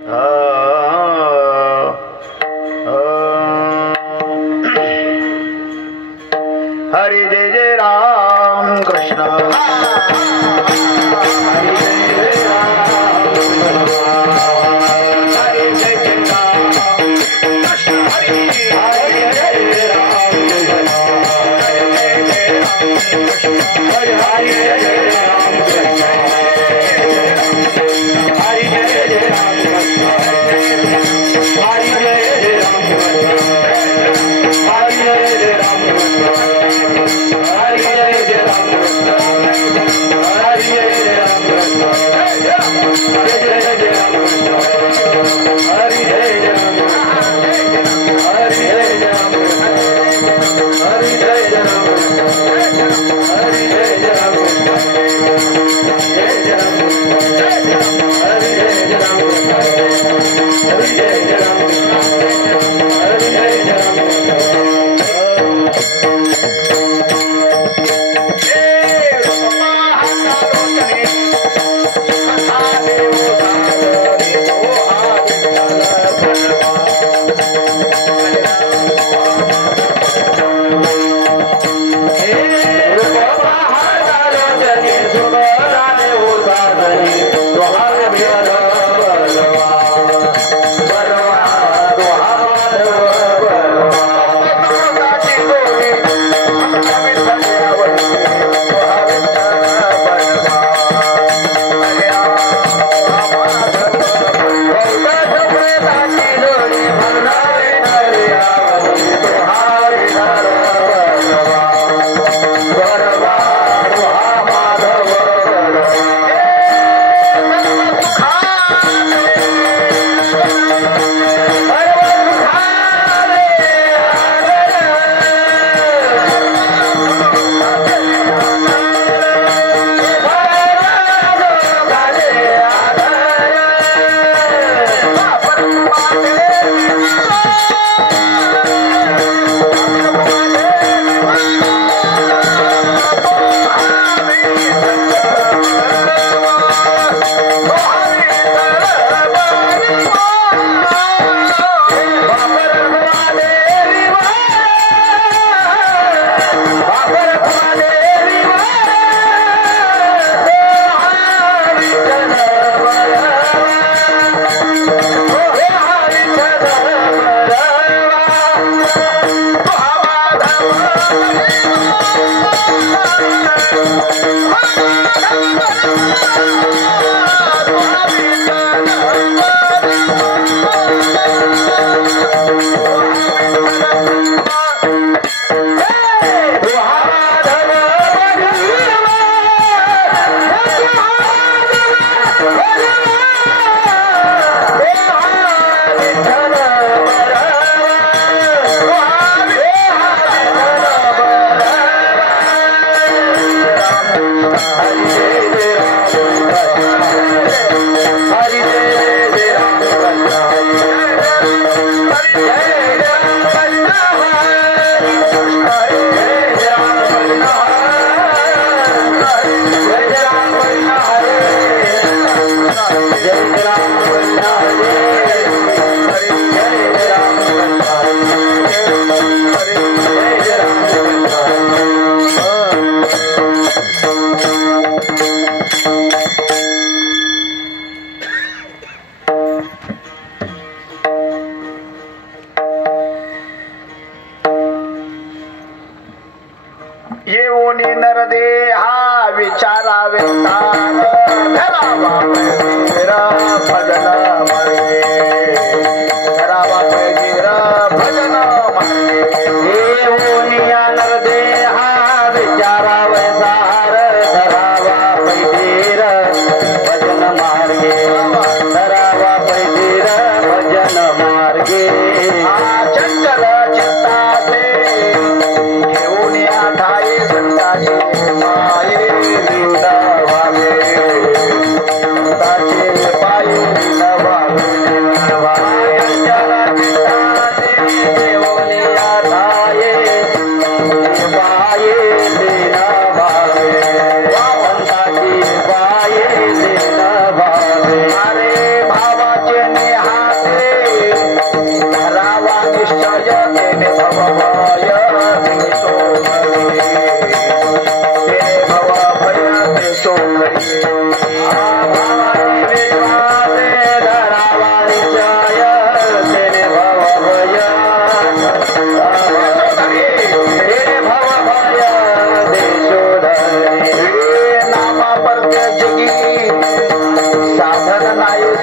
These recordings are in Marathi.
हरी जय जय राम कृष्ण हरी जय जय राम हरी जय जय राम कृष्ण हरी हरी जय जय राम हरी हरी जय जय राम कृष्ण हरी जय जय राम कृष्ण हरी जय जय राम कृष्ण हरी जय जय राम कृष्ण हरि जय जय राम कृष्ण हरि जय जय राम कृष्ण जय जय जय राम कृष्ण हरि जय जय राम कृष्ण हरि जय जय राम कृष्ण हरि जय जय राम कृष्ण हरि जय जय राम कृष्ण जय जय राम कृष्ण हरि जय जय राम कृष्ण हरि जय जय राम कृष्ण हरि जय जय राम कृष्ण येऊनी नरदेहा विचारावे तान धरावा भजन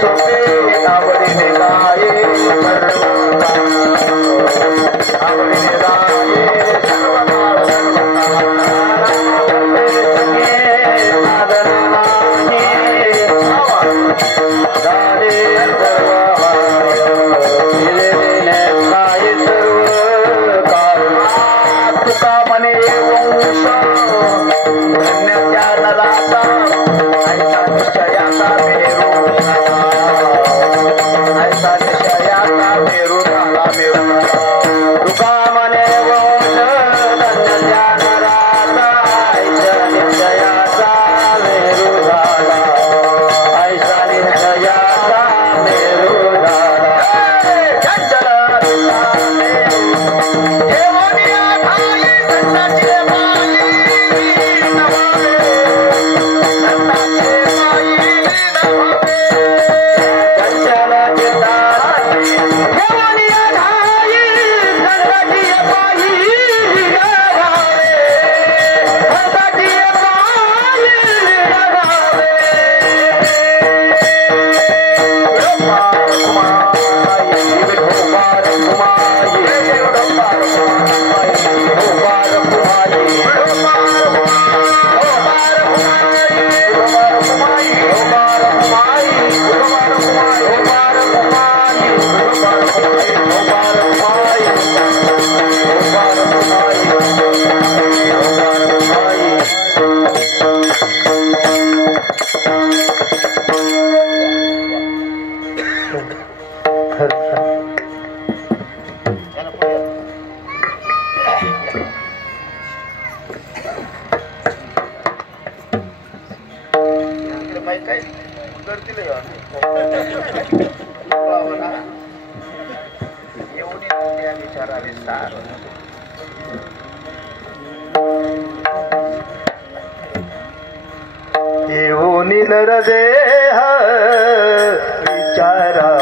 सोपे आवडीने गाये आवडीने गाये देह विचारावे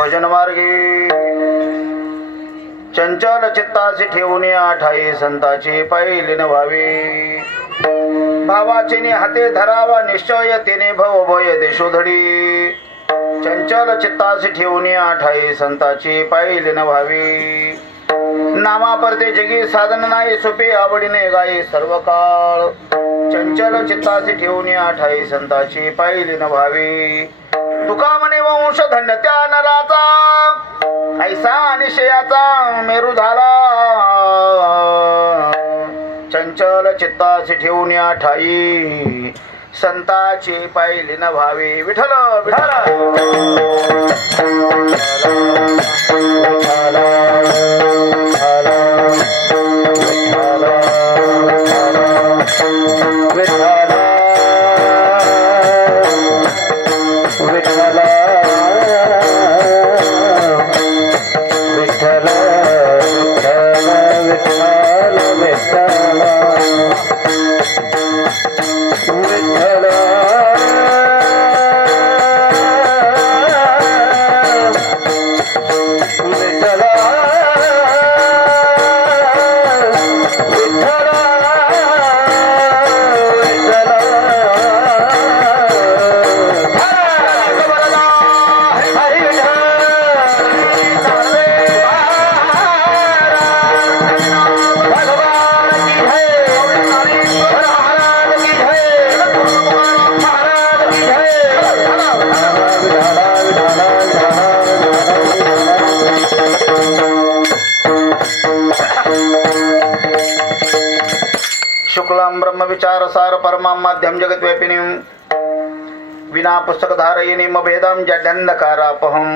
भजन मार्गी चंचल चित्तासी ठेवून ठाई संताची पायलीन व्हावी भावाचे हाते धरावा निश्चय तेने भव भय देशोधडी चंचल चित्तासी ठेवून ठाई संताची पायलीन व्हावी नामा परते जगी साधन नाही सोपे आवडीने गाई सर्व काळ चंचल चित्तासी ठेवून ठाई संताची पायलीन व्हावी तुका म्हणे वंश धन्य त्या नराचा ऐसा निशयाचा मेरू झाला चंचल चित्तासी ठेवून ठाई संताची पायली न व्हावी विठ्ठल विठ्ठल शुक्लां ब्रह्म विचार सार परमां माध्यम जगत व्यापिनीं विना पुस्तक धारयिनीं भेदां जड्यन्धकारापहं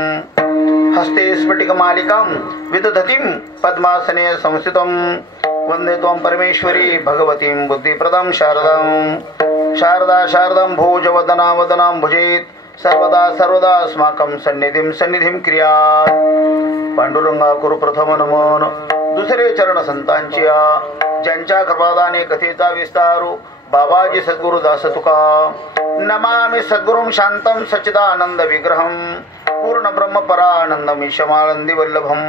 हस्ते स्फटिक मालिकां विदधतीं पद्मासने संस्थितं वन्दे त्वं परमेश्वरी भगवतीं बुद्धिप्रदां शारदां शारदा शारदां भोजवदना वदनां भुजेत् सर्वदा सर्वदा अस्माकं सन्निधिं क्रियात् पांडुरंगा कुरु प्रथम नमन दुसरे चरण संतांच्या ज्यांच्या कृपादाने कथेचा विस्तारू बाबाजी सद्गुरु दास तुका नमामि सद्गुरुं शांतं सच्चिदानंद विग्रहं पूर्ण ब्रह्म परानंदमीशमानंदी वल्लभं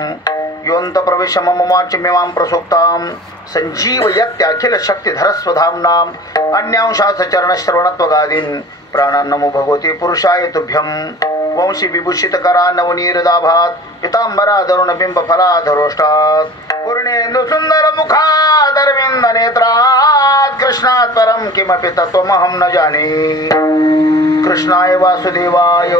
योऽन्त प्रविश्य मम वाचमिमां प्रसुप्तां संजीवयत्यखिल शक्तिधर स्वधाम्नां अन्यांशास चरणश्रवणत्वगादीन् प्राणान् नमो भगवते पुरुषाय तुभ्यं वंशी विभूषित करा नवनीरदाभात पितांबरा दरुण बिंब फलाधरोष्टात् पूर्णेन्दु सुंदर मुखादरविंद नेत्रात् कृष्णात् परं किमपि तत्त्वमहं न जाने कृष्णाय वासुदेवाय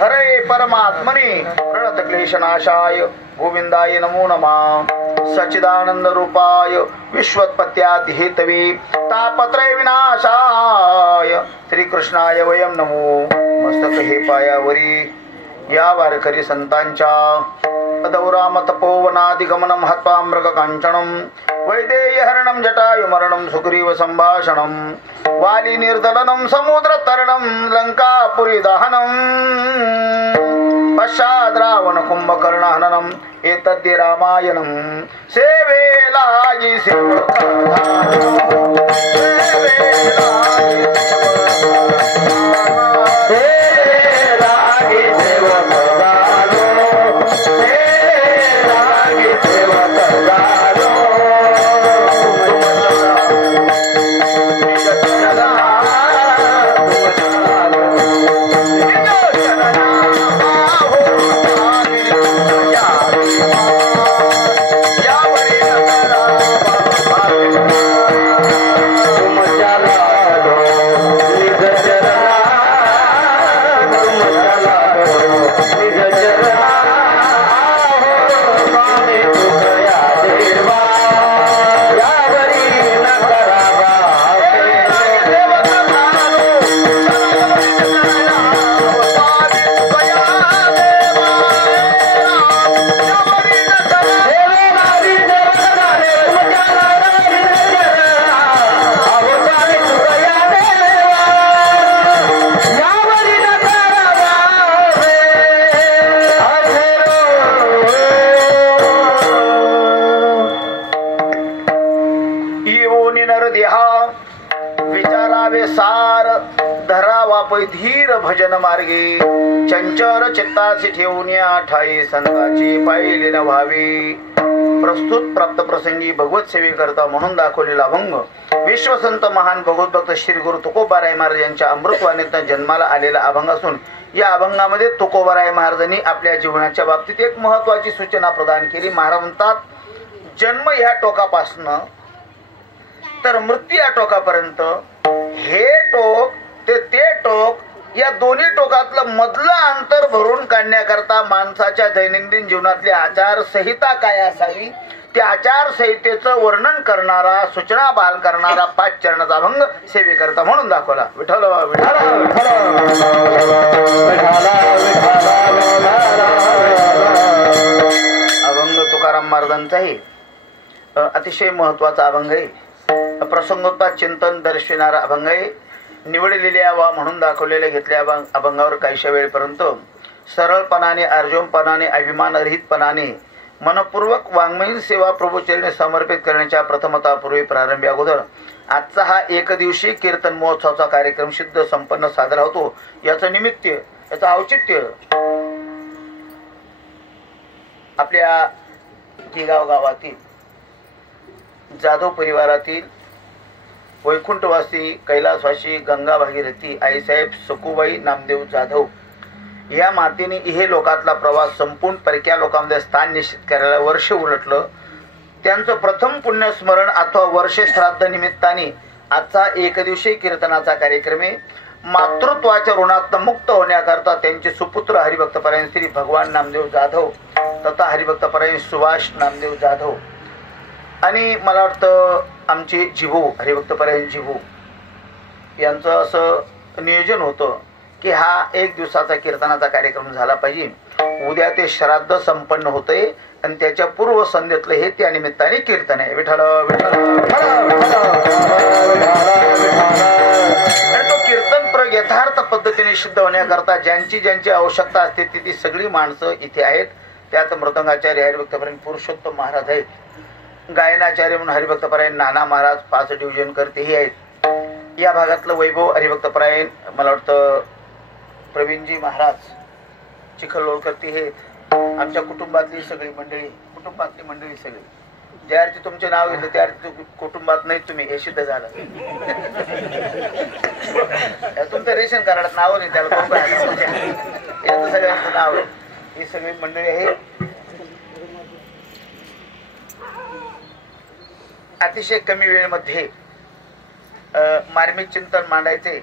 हरे परमात्मने प्रणत क्लेशनाशाय गोविंदाय नमो नमः सच्चिदानंद रूपाय विश्वोत्पत्त्यादि हेतवे तापत्रय विनाशाय श्री कृष्णाय वयं नमो मस्तक हे पायावरी या वारकरी संतांच्या अदौराम तपोवनादिगमनं हत्वा मृग कांचनं वैदेय हरणं जटायु मरणं सुग्रीव संभाषणं वाली निर्दलनं समुद्र तरणं लंकापुरी दहनं पश्चात् रावण कुंभकर्ण हननं एतद्य रामायणं सेवेलायि विचार धरावा पै धीर भजन मार्गे चंचल चित्तासी ठेवून ठाई संताची पाहिले न व्हावी. प्रस्तुत प्राप्त प्रसंगी भगवत सेवे करता म्हणून दाखवलेला अभंग विश्वसंत महान भगवत भक्त श्री गुरु तुकोबाराय महाराज यांच्या अमृतवाणीतून जन्माला आलेला अभंग असून या अभंगामध्ये तुकोबाराय महाराजांनी आपल्या जीवनाच्या बाबतीत एक महत्वाची सूचना प्रदान केली. महाराज म्हणतात, जन्म ह्या टोकापासनं तर मृत्यू या टोकापर्यंत हे टोक ते टोक या दोन्ही टोकातलं मधलं अंतर भरून काढण्याकरता माणसाच्या दैनंदिन जीवनातली आचारसंहिता काय असावी त्या आचारसंहितेचं वर्णन करणारा सूचना बहाल करणारा 5 चरणाचा अभंग सेवेकरता म्हणून दाखवला. विठ्ठल विठ्ठल अभंग तुकाराम महाराजांचा आहे. अतिशय महत्वाचा अभंग आहे. प्रसंगोपात चिंतन दर्शविणारा अभंग आहे. निवडलेल्या वा म्हणून दाखवलेल्या घेतल्या अभंगावर काहीशा वेळपर्यंत सरळपणाने अर्जुनपणाने अभिमानरहितपणाने मनपूर्वक वाङ्मयीन सेवा प्रभूचरणी समर्पित करण्याच्या प्रथमतापूर्वी प्रारंभी अगोदर आजचा हा एकदिवसीय कीर्तन महोत्सवाचा कार्यक्रम सिद्ध संपन्न साजरा होतो. याचं निमित्त याचं औचित्य आपल्या तिगाव गावातील जाधव परिवारातील वैकुंठवासी कैलासवासी गंगा भागीरथी आईसाहेब सकुबाई नामदेव जाधव या मातेने हे लोकातला प्रवास संपूर्ण परक्या लोकांमध्ये स्थान निश्चित करायला वर्ष उलटलं. त्यांचं प्रथम पुण्यस्मरण अथवा वर्ष श्राद्ध निमित्ताने आजचा एकदिवसीय कीर्तनाचा कार्यक्रम आहे. मातृत्वाच्या ऋणातून मुक्त होण्याकरता त्यांचे सुपुत्र हरिभक्तपरायण श्री भगवान नामदेव जाधव तथा हरिभक्तपरायण सुभाष नामदेव जाधव आणि मला वाटतं आमचे जिभू हरिभक्तपरायण जिभू यांचं असं नियोजन होतं की हा 1 दिवसाचा कीर्तनाचा कार्यक्रम झाला पाहिजे. उद्या ते श्राद्ध संपन्न होतंय आणि त्याच्या पूर्व संध्येतलं हे त्या निमित्ताने कीर्तन आहे. विठ्ठल विठ्ठल आणि तो कीर्तन यथार्थ पद्धतीने सिद्ध होण्याकरता ज्यांची आवश्यकता असते ती सगळी माणसं इथे आहेत. त्यात मृदंगाचार्य हरिभक्तपरायण पुरुषोत्तम महाराज आहेत. गायनाचार्य म्हणून हरिभक्तपरायण नाना महाराज 5 डिव्हिजन करते हे आहेत. या भागातलं वैभव हरिभक्तपरायण मला वाटतं प्रवीणजी महाराज चिखलोळ करते हे आमच्या कुटुंबातली सगळी मंडळी सगळी ज्या अर्थी तुमचे नाव घेतलं त्या अर्थी कुटुंबात नाही तुम्ही हे सिद्ध झालं. तुमचं रेशन कार्डात नाव नाही त्याला याचं सगळ्यांचं नाव आहे. ही सगळी मंडळी आहे. अतिशय कमी वेळेमध्ये मार्मिक चिंतन मांडायचे.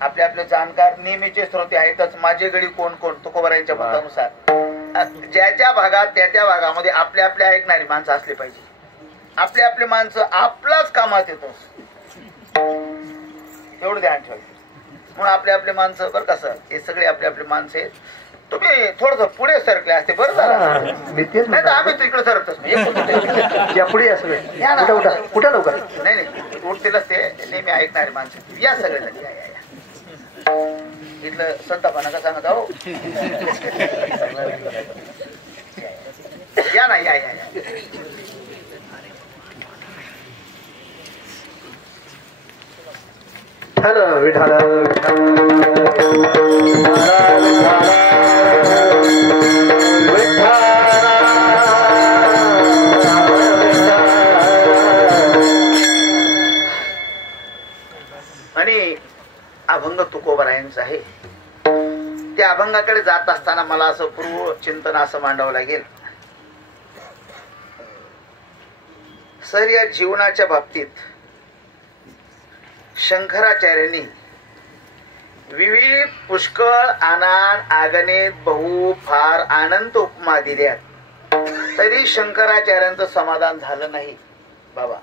आपले जाणकार नेहमीचे श्रोते आहेतच. माझे गडी कोण कोण तुकोबारायांच्या मतानुसार ज्या भागात त्या भागामध्ये आपले ऐकणारी माणसं असली पाहिजे. आपले माणसं आपलाच कामात येतच एवढं ध्यान ठेवायचं. म्हणून आपले माणसं बरं कसं हे सगळे आपले माणसं आहेत. तुम्ही थोडस पुढे सरकले असते बरं झालं. नाही तर आम्ही तिकडे सरकतच नाही. पुढे कुठं लवकर नाही उठतीलच ते नेहमी ऐकणारे माणसं या सगळे इथलं संतापणा का सांगत आहो. या ना या हॅलो विठाला आणि अभंग तुकोबारायांचा आहे. त्या अभंगाकडे जात असताना मला असं पूर्व चिंतन असं मांडावं लागेल. सर या जीवनाच्या बाबतीत शंकराचार्यांनी विविध पुष्कळ आनंद आगणित बहु फार अनंत उपमा दिल्यात तरी शंकराचार्यांचं समाधान झालं नाही बाबा.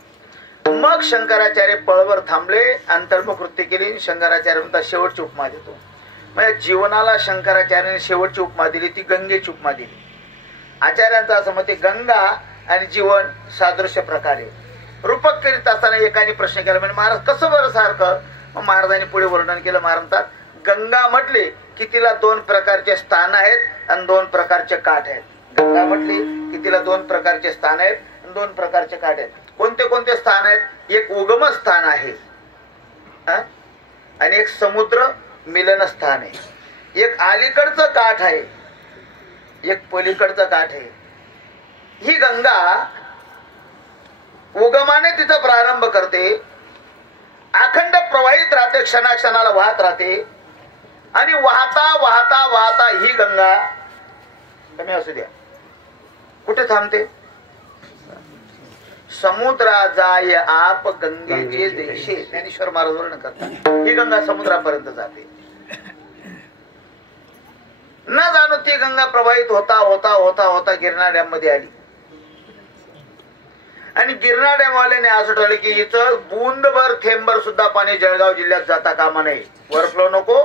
मग शंकराचार्य पळवर थांबले, अंतर्मुख वृत्ती केली. शंकराचार्य शेवटची उपमा देतो. म्हणजे जीवनाला शंकराचार्याने शेवटची उपमा दिली ती गंगेची उपमा दिली. आचार्यांचं असं मत आहे गंगा आणि जीवन सादृश्य प्रकारे रूपक करीत असताना एकाने प्रश्न केला म्हणजे महाराज कसं बरं सारखं. मग महाराजांनी पुढे वर्णन केलं. महाराज म्हणतात गंगा म्हटली की तिला 2 प्रकारचे स्थान आहेत आणि 2 प्रकारचे काठ आहेत. गंगा म्हटली की तिला 2 प्रकारचे स्थान आहेत आणि 2 प्रकारचे काठ आहेत. कोणते कोणते स्थान आहेत. एक उगम स्थान आहे आणि एक समुद्र मिलन स्थान आहे. एक अलीकडचं काठ आहे, एक पलीकडचं काठ आहे. ही गंगा उगमाने तिचा प्रारंभ करते, अखंड प्रवाहित राहते, क्षणाक्षणाला वाहत राहते आणि वाहता वाहता वाहता ही गंगा कमी असू द्या कुठे थांबते? समुद्रा जाय आप गंगेचे देशे, ज्ञानेश्वर महाराज वर्णन करतात. ही गंगा समुद्रापर्यंत जाते. न जाणू ती गंगा प्रवाहित होता होता होता होता गिरणा डॅम मध्ये आली आणि गिरणा डॅमवाल्याने असं ठरवलं की इथं बूंदभर थेंबर सुद्धा पाणी जळगाव जिल्ह्यात जाता कामा नये. वरफ्लो नको,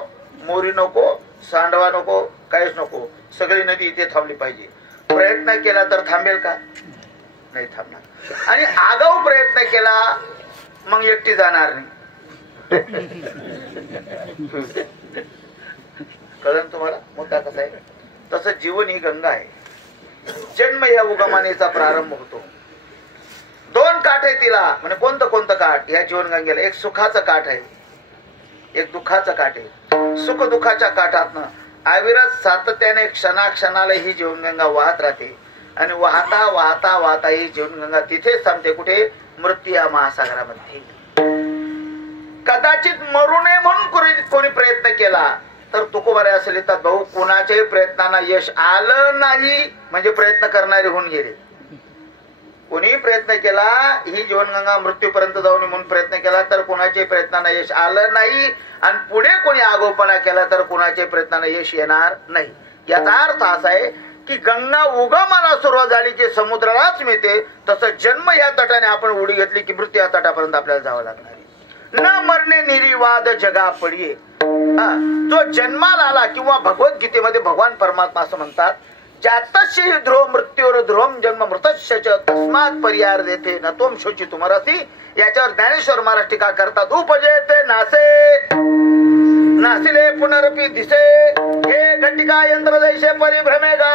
मोरी नको, सांडवा नको, काहीच नको, सगळी नदी इथे थांबली पाहिजे. प्रयत्न केला तर थांबेल का? नाही थांबणार. आणि आगाऊ प्रयत्न केला मग एकटी जाणार नाही. कळलं तुम्हाला मुद्दा कसा आहे? तसं जीवन ही गंगा आहे. जन्म या उगमानेचा प्रारंभ होतो. दोन काठ आहे तिला, म्हणजे कोणतं कोणतं काठ या जीवन गंगेला? एक सुखाचं काठ आहे, एक दुःखाचं काठ आहे. सुख दुःखाच्या काठातनं अविरत सातत्याने क्षणाक्षणाला ही जीवनगंगा वाहत राहते आणि वाहता वाहता वाहता ही जीवनगंगा तिथेच थांबते. कुठे? मृत्यू या महासागरामध्ये. कदाचित मरू नये म्हणून कोणी प्रयत्न केला तर तुकोबारे असे लिहितात, भाऊ कोणाच्याही प्रयत्नांना यश आलं नाही म्हणजे प्रयत्न करणारे होऊन गेले. कोणी प्रयत्न केला ही जीवनगंगा मृत्यूपर्यंत जाऊन म्हणून प्रयत्न केला तर कोणाच्याही प्रयत्नांना यश आलं नाही आणि पुढे कोणी आगोपणा केला तर कोणाच्याही प्रयत्नांना यश येणार नाही. याचा अर्थ असा आहे की गंगा उगमाला सुरुवात झाली की समुद्रालाच मिळते. तसं जन्म या तटाने आपण उडी घेतली की मृत्यू या तटापर्यंत आपल्याला जावं लागणार आहे. न मरणे निर्वाद जगा पडिये. जो जन्माला आला किंवा भगवद्गीतेमध्ये भगवान परमात्मा असं म्हणतात, जातस्य ध्रुव मृत्यूर ध्रुवम जन्म मृतस्य तस्मात् परिहार देते न तोम शोची तुमरसी. याच्यावर ज्ञानेश्वर महाराज टीका करतात, उपजयते नासे नासिले पुनरपी दिसे हे घटिका यंत्र जैसे परिभ्रमेगा.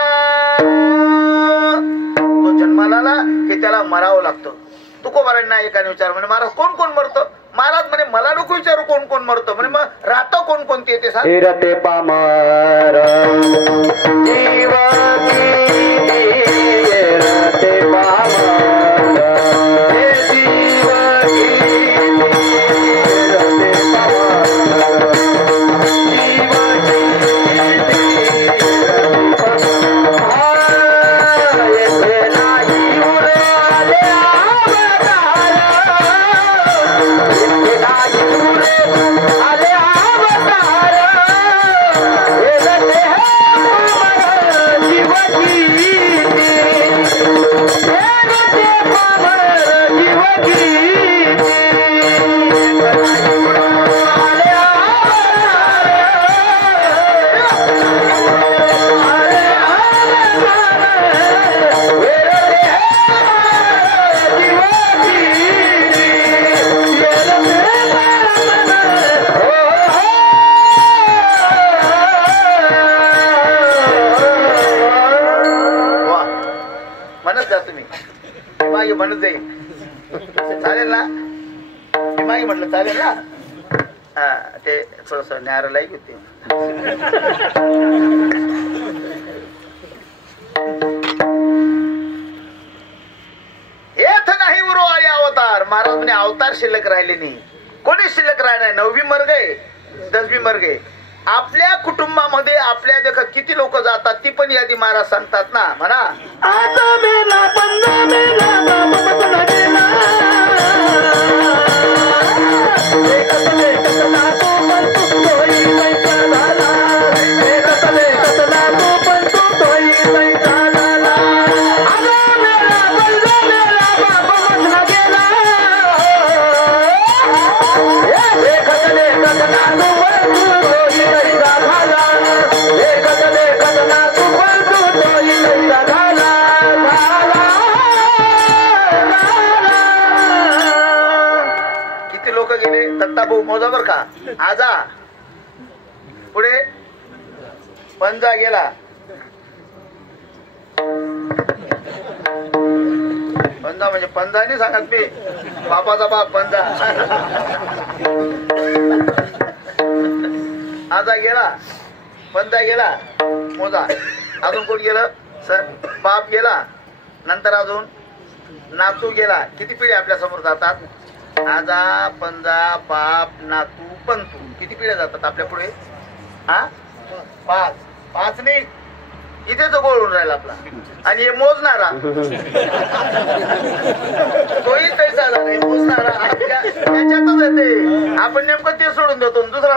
तो जन्माला आला की त्याला मरावं लागतं. तुकोबारांना एकाने विचार म्हणे, महाराज कोण कोण मरतं? महाराज म्हणे मला नको विचारू कोण कोण मरतं, म्हणे मग राहतं कोण कोणती येते सांग. पामर जीव म्हणत जाईल. चालेल ना? मागे म्हटलं चालेल ना? हा ते थोडस न्यारा लाईक होते. येथ नाही उरो आले अवतार. महाराज म्हणे अवतार शिल्लक राहिले नाही. कोणी शिल्लक राहिले नाही. 9वी मर गए, 10वी मर गए. आपल्या कुटुंबामध्ये आपल्या देखत किती लोक जातात ती पण यादी महाराज सांगतात ना. म्हणा आता मेला पंधरा मेला भाऊ मोजा बर का. आजा पुढे पंजा गेला. पंजा म्हणजे पंजा नाही सांगत मी, बापाचा बाप पंजा. आजा गेला, पंजा गेला, मोजा. अजून कोण गेलं सर? बाप गेला, नंतर अजून नातू गेला. किती पिढ्या आपल्या समोर जातात? आजा, पंजा, बाप, नातू, पंतू. किती पिढ्या जातात आपल्या पुढे? हा, 5. 5 नाही, इथे तो गोळून राहिला आपला. आणि हे मोजणारा तोही पैसा झाला, मोजणारा त्याच्यातच येते. आपण नेमकं ते सोडून देतो, दुसरा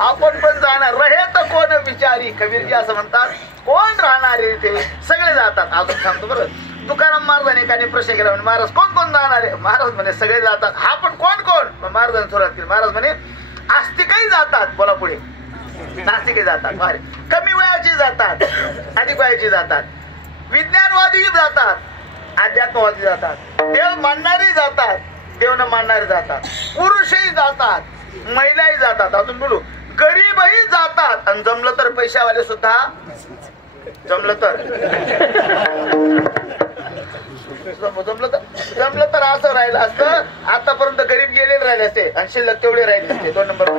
आपण पण जाणार. रहे तर कोण विचारी, कबीरजी असं म्हणतात. कोण राहणार आहे ते? सगळे जातात. अजून सांगतो बरं, तुकाराम महाराजांनी एकाने प्रश्न केला, म्हणे महाराज कोण कोण जाणार आहे? महाराज म्हणे सगळे जातात. हा, पण कोण कोण? महाराजांनी सुरुवात केली. महाराज म्हणे आस्तिकही जातात, बोला पुढे. नास्तिकही जातात, कमी वयाची जातात, अधिक वयाची जातात, विज्ञानवादी जातात, अध्यात्मवादी जातात, देव मानणारे जातात, देव न मानणारे जातात, पुरुषही जातात, महिलाही जातात. अजून बोलू, गरीबही जातात. आणि जमलं तर पैशावाले सुद्धा, जमलं तर असं राहिलं असतं. आतापर्यंत गरीब गेलेले राहिले असते आणि शिल्लक तेवढे राहिले असते 2 नंबर.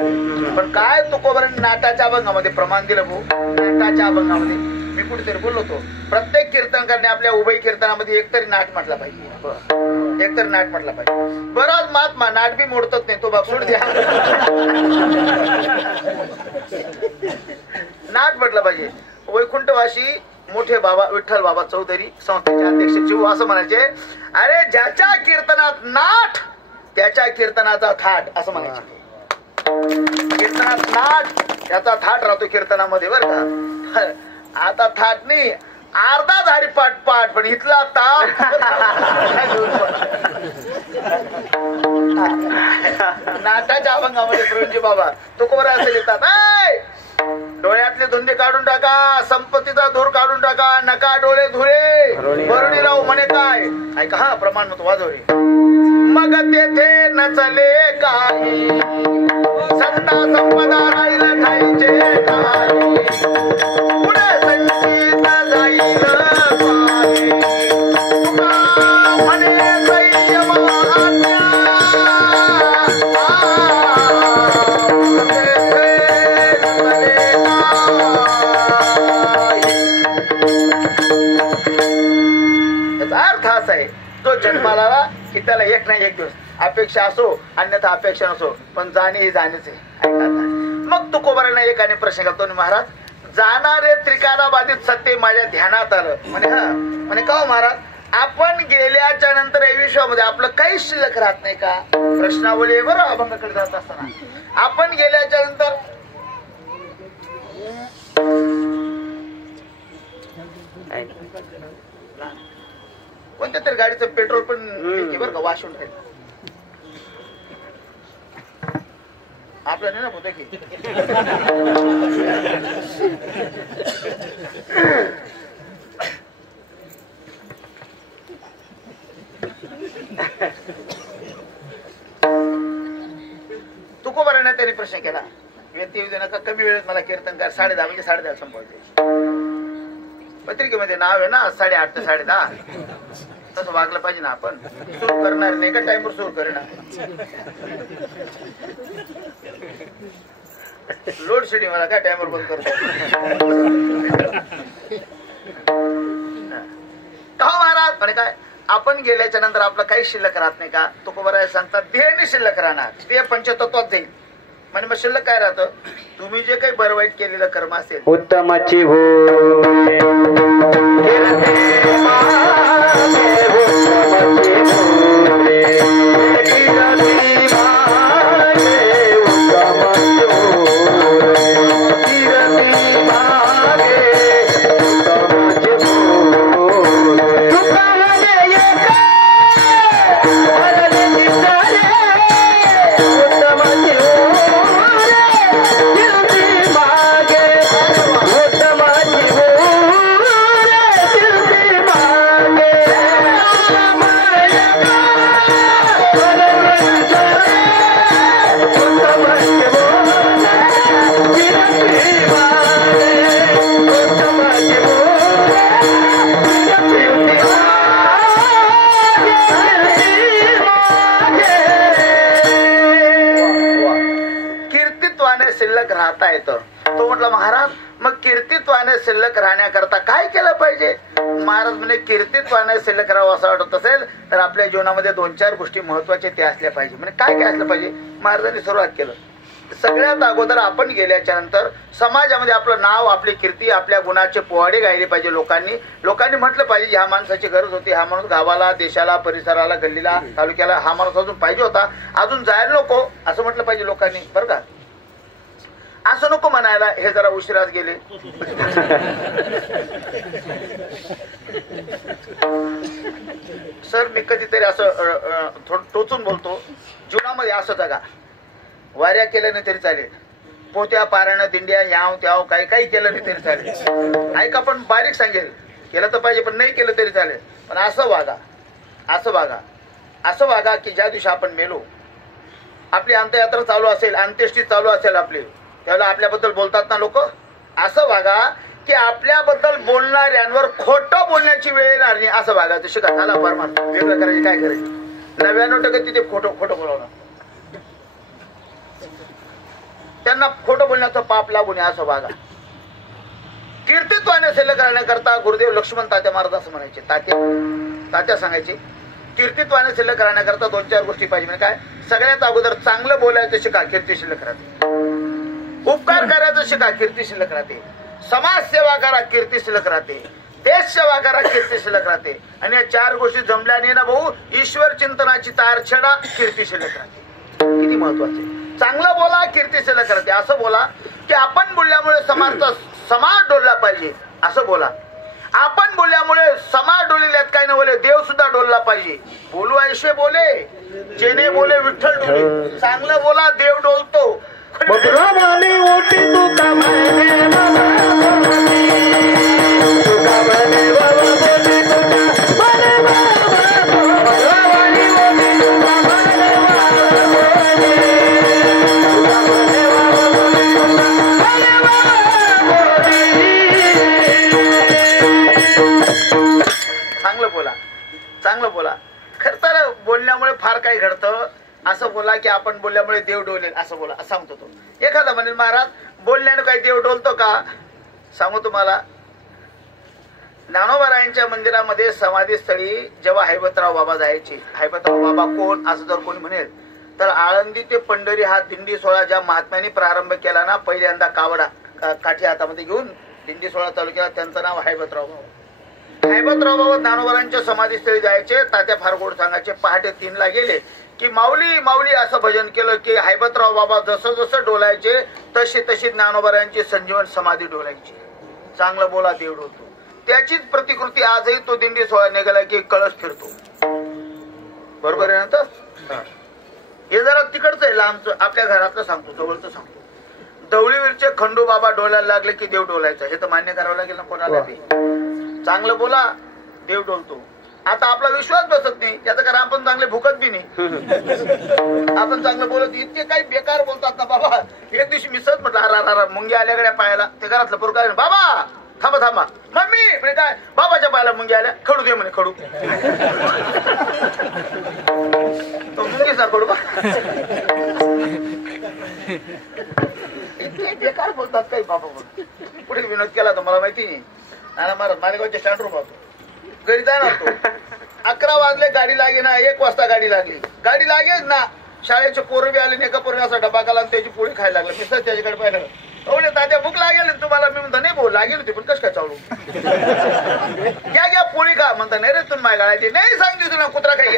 पण काय तुकोबारांनी नाटाच्या अभंगामध्ये प्रमाण दिलं भाऊ. नाटाच्या अभंगामध्ये मी कुठेतरी बोललो होतो, प्रत्येक कीर्तनकारने आपल्या उभय कीर्तनामध्ये एकतरी नाट म्हटला पाहिजे, एकतरी नाट म्हटला पाहिजे. बराच महात्मा नाट बी मोडतच नाही, तो बाप सोड द्या. नाट म्हटलं पाहिजे. वैकुंठवासी मोठे बाबा विठ्ठल बाबा चौधरी संस्थेचे अध्यक्ष चिव असं म्हणायचे, अरे ज्याच्या कीर्तनात नाट त्याच्या कीर्तनाचा थाट, असं म्हणायचे. कीर्तनात नाट त्याचा थाट राहतो कीर्तनामध्ये, बरं का. आता थाट नाही, अर्धा धारी पाठ पाठ, पण इथला ताप. नाटाच्या अभंगामध्ये प्रवीणजी बाबा तुकोबारा असे लिहितात, डोळ्यातले धुंदे काढून टाका, संपत्तीचा धूर काढून टाका, नका डोळे धुरे, भरुणी राहू म्हणे काय. ऐका हा प्रमाण मत वाजवले. मग तेथे नचले काही, सत्ता संपदा राहील खायचे काही, पुढे संगीत जाईल काही, तुका म्हणे संयम आज्ञा. अर्थ असा आहे, तो जन्माला आला की त्याला एक ना एक दिवस अपेक्षा असो अन्यथा अपेक्षा नसो, पण जाणे ही जाणेच आहे. मग तुकोबारांना एकाने प्रश्न करतो, महाराज जाणारे त्रिकालाबाधित सत्य माझ्या ध्यानात आलं. म्हणे हा, म्हणे का हो महाराज, आपण गेल्याच्या नंतर या विश्वामध्ये आपलं काही शिल्लक राहत नाही का? प्रश्नावली बरं अभंगाकडे जात असताना, आपण गेल्याच्या नंतर कोणत्या तरी गाडीचं पेट्रोल पण बरं का वाशून राहील. आपलं नाही ना होतं की. तुकोबारांना त्यांनी प्रश्न केला, व्यक्ती येऊ दे नका, कमी वेळेत मला कीर्तनकार 10:30 म्हणजे 10:30 संपवायचे. पत्रिकेमध्ये नाव आहे ना 8:30 ते 10:30. तसं वागलं पाहिजे ना आपण. सुरू करणार नाही का टाइमवर सुरू करणार. लोड शेडिंग मला काय टाइमवर बंद करतो. का महाराज म्हणे काय, आपण गेल्याच्या नंतर आपलं काही शिल्लक राहत नाही का? तुकोबाराय सांगतात देह शिल्लक राहणार, देह पंचतत्वात जाईल. म्हणजे मग शिल्लक काय राहतं? तुम्ही जे काही बरं वाईट केलेलं कर्म असेल, उत्तमाची हो शिल्लक राहता येतं. तो म्हटला महाराज मग कीर्तित्वाने शिल्लक राहण्याकरता काय केलं पाहिजे? महाराज म्हणजे कीर्तित्वाने शिल्लक राहावं असं वाटत असेल तर आपल्या जीवनामध्ये 2-4 गोष्टी महत्वाच्या त्या असल्या पाहिजे. म्हणजे काय काय असलं पाहिजे? महाराजांनी सुरुवात केलं. सगळ्यात अगोदर आपण गेल्याच्या नंतर समाजामध्ये आपलं नाव, आपली कीर्ती, आपल्या गुणाचे पोवाडे गायले पाहिजे. लोकांनी म्हटलं पाहिजे ह्या माणसाची गरज होती, हा माणूस गावाला, देशाला, परिसराला, गल्लीला, तालुक्याला हा माणूस अजून पाहिजे होता, अजून जायला नको असं म्हटलं पाहिजे लोकांनी. बरं का? असं नको म्हणायला हे जरा उशिराच गेले. सर मी कधीतरी असं थोडं टोचून बोलतो. जीवनामध्ये असं जगा, वाऱ्या केल्या नाही तरी चालेल, पोत्या पारायण दिंड्या याव त्याव काही काही केलं नाही तरी चालेल. ऐका पण बारीक सांगेल, केलं तर पाहिजे पण नाही केलं तरी चालेल. पण असं वागा, असं वागा, असं वागा की ज्या दिवशी आपण मेलो, आपली अंत्ययात्रा चालू असेल, अंत्येष्टी चालू असेल आपली, त्यावेळेला आपल्याबद्दल बोलतात ना लोक, असं वागा की आपल्याबद्दल बोलणाऱ्यांवर खोटं बोलण्याची वेळ येणार नाही. असं वागा. तर शिका झाला परमार्थ. वेगळं करायची काय करायची? 99% तिथे खोटं बोलावणार, त्यांना खोटं बोलण्याचं पाप लागू नये असं वागा. कीर्तित्वाने शिल्लक राहण्याकरता गुरुदेव लक्ष्मण तात्या महाराज असं म्हणायचे. तात्या सांगायचे कीर्तित्वाने शिल्लक राहण्याकरता 2-4 गोष्टी पाहिजे. म्हणजे काय? सगळ्यात अगोदर चांगलं बोलायचं शिका, कीर्ती शिल्लक राहते. उपकार करायचं शिका, कीर्ती शिल्लक राहते. समाज सेवा करा, कीर्ती शिल्लक राहते. देश सेवा करा, कीर्ती शिल्लक राहते. आणि या 4 गोष्टी जमल्याने ना भाऊ ईश्वर चिंतनाची तार छडा, कीर्ती शिल्लक राहते. किती महत्वाचे. चांगलं बोला, कीर्ती शिल्लक राहते. असं बोला की आपण बोलल्यामुळे समाज डोलला पाहिजे असं बोला. आपण बोलल्यामुळे समाज डोलल्यात काय न बोले, देव सुद्धा डोलला पाहिजे. बोलू ऐशे बोले, जेने बोले विठ्ठल डोले. चांगलं बोला, देव डोलतो. चांगलं बोला. खरं तर बोलण्यामुळे फार काही घडतं. असं बोला की आपण बोलल्यामुळे देव डोलेल असं बोला, असं सांगतो तो. एखादा म्हणेल महाराज बोलण्याने काही देव डोलतो का? सांगू तुम्हाला. ज्ञानोबारायांच्या मंदिरामध्ये समाधीस्थळी जेव्हा हैबतराव बाबा जायचे, हैबतराव बाबा कोण असं जर कोणी म्हणेल तर आळंदी ते पंढरी हा दिंडी सोहळा ज्या महात्म्यांनी प्रारंभ केला ना, पहिल्यांदा कावडा काठी हातामध्ये घेऊन दिंडी सोहळा चालू केला, त्यांचं नाव हैबतराव बाबा. हैबतराव बाबा ज्ञानोबारांच्या समाधीस्थळी जायचे. तात्या फार गोड सांगायचे. पहाटे 3ला गेले की माऊली माऊली असं भजन केलं की हैबतराव बाबा जसं जसं डोलायचे तशी तशी ज्ञानोबारांची संजीवन समाधी डोलायची. चांगलं बोला, देव डोलतो. त्याचीच प्रतिकृती आजही तो दिंडी सोहळा निघाला की कळस फिरतो. बरोबर आहे ना? तर हे जरा तिकडचं आहे, लांबचं. आपल्या घरातलं सांगतो, जवळचं सांगतो. दवळीवीरचे खंडू बाबा डोलायला लागले की देव डोलायचं, हे तर मान्य करावं लागेल ना कोणाला बी. चांगलं बोला, देव डोलतो. आता आपला विश्वास बसत नाही याचं कारण आपण चांगले भुकत बी नाही. आपण चांगलं बोलत, इतके काही बेकार बोलतात ना बाबा. एक दिवशी मी सहज म्हटलं अरा मुंग्या आल्याकडे पायाला. ते घरातलं पोरं काय, बाबा थांबा थांबा. मम्मी म्हणजे काय, बाबाच्या पायाला मुंग्या आल्या, खडू दे म्हणे. खडू तो मुंगीचा खडू का? इतके बेकार बोलतात काही बाबा. पुढे विनोद केला तर मला माहिती नाही. नाना महाराज मालेगावच्या स्टँडवर होतो, घरी जाणार तो. 11 वाजले, गाडी लागे ना. 1 वाजता गाडी लागली. गाडी लागेल ना, शाळेचे पोरं बी आले. एका पोरं असा डबा खाला आणि त्याची पोळी खायला लागला. मी सहज त्याच्याकडे पाहिलं. एवढे तात्या भूक लागेल तुम्हाला? मी म्हणतो नाही भाऊ लागेल होती, पण कसं काय चालू? घ्या पोळी खा. म्हणता नाही रे तुम्ही माय गाळायची नाही, सांगते तुला कुत्रा काही.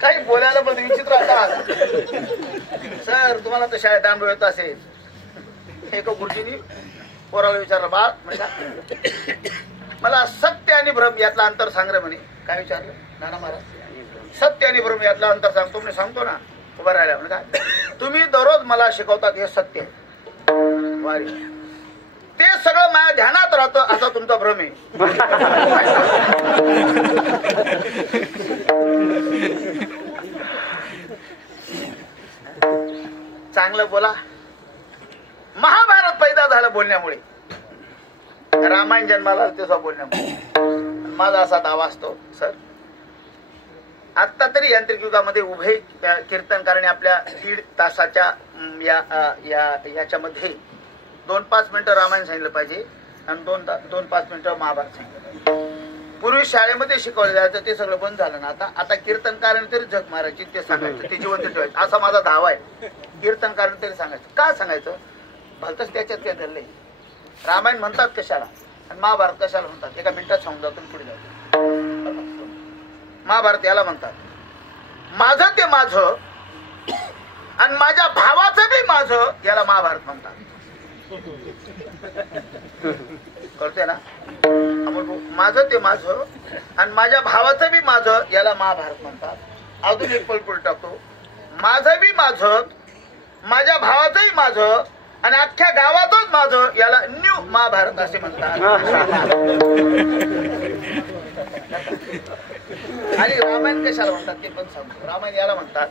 काही बोलायला पण विचित्र आता. सर तुम्हाला तर शाळेत आंबे येत असेल. एका गुरुजींनी पोराला विचारलं, बाळ म्हणजे मला सत्य आणि भ्रम यातला अंतर सांग रे म्हणे. काय विचारलं? नाना महाराज सत्य आणि भ्रम यातला अंतर सांगतो म्हणे. सांगतो ना. उभा राहिला म्हणजे काय, तुम्ही दररोज मला शिकवतात हे सत्य आहे, वारी ते सगळं माझ्या ध्यानात राहतं असा तुमचा भ्रम आहे. चांगलं बोला. महाभारत पैदा झालं बोलण्यामुळे. रामायण जन्माला आलं तेव्हा बोलण्यामुळे माझा असा दावा असतो सर, आता तरी यांत्रिक युगामध्ये उभे कीर्तनकारणे आपल्या 1.5 तासाच्या याच्यामध्ये 2-5 मिनिटं रामायण सांगितलं पाहिजे आणि 2-5 मिनिटं महाभारत सांगितलं पाहिजे. पूर्वी शाळेमध्ये शिकवलं जायचं ते सगळं बंद झालं ना. आता कीर्तनकारणे तरी झक मारायची, ते सांगायचं, ते जिवंत ठेवायचं, असा माझा दावा आहे. कीर्तनकारणे तरी सांगायचं. का सांगायचं? भलतंच त्याच्यात काय धरलंय. रामायण म्हणतात कशाला आणि महाभारत कशाला म्हणतात? एका मिनिटात सांगून जातो पुढे जातो. महाभारत याला म्हणतात माझं ते माझं आणि माझ्या भावाचं बी माझं, याला महाभारत म्हणतात. कळते ना? माझं ते माझं आणि माझ्या भावाचं बी माझं, याला महाभारत म्हणतात. अजून एक पलपुल टाकतो, माझं बी माझं, माझ्या भावाचंही माझं आणि अख्ख्या गावातच माझं, याला न्यू महाभारत असे म्हणतात. आणि रामायण कशाला म्हणतात ते पण सांगतो. रामायण याला म्हणतात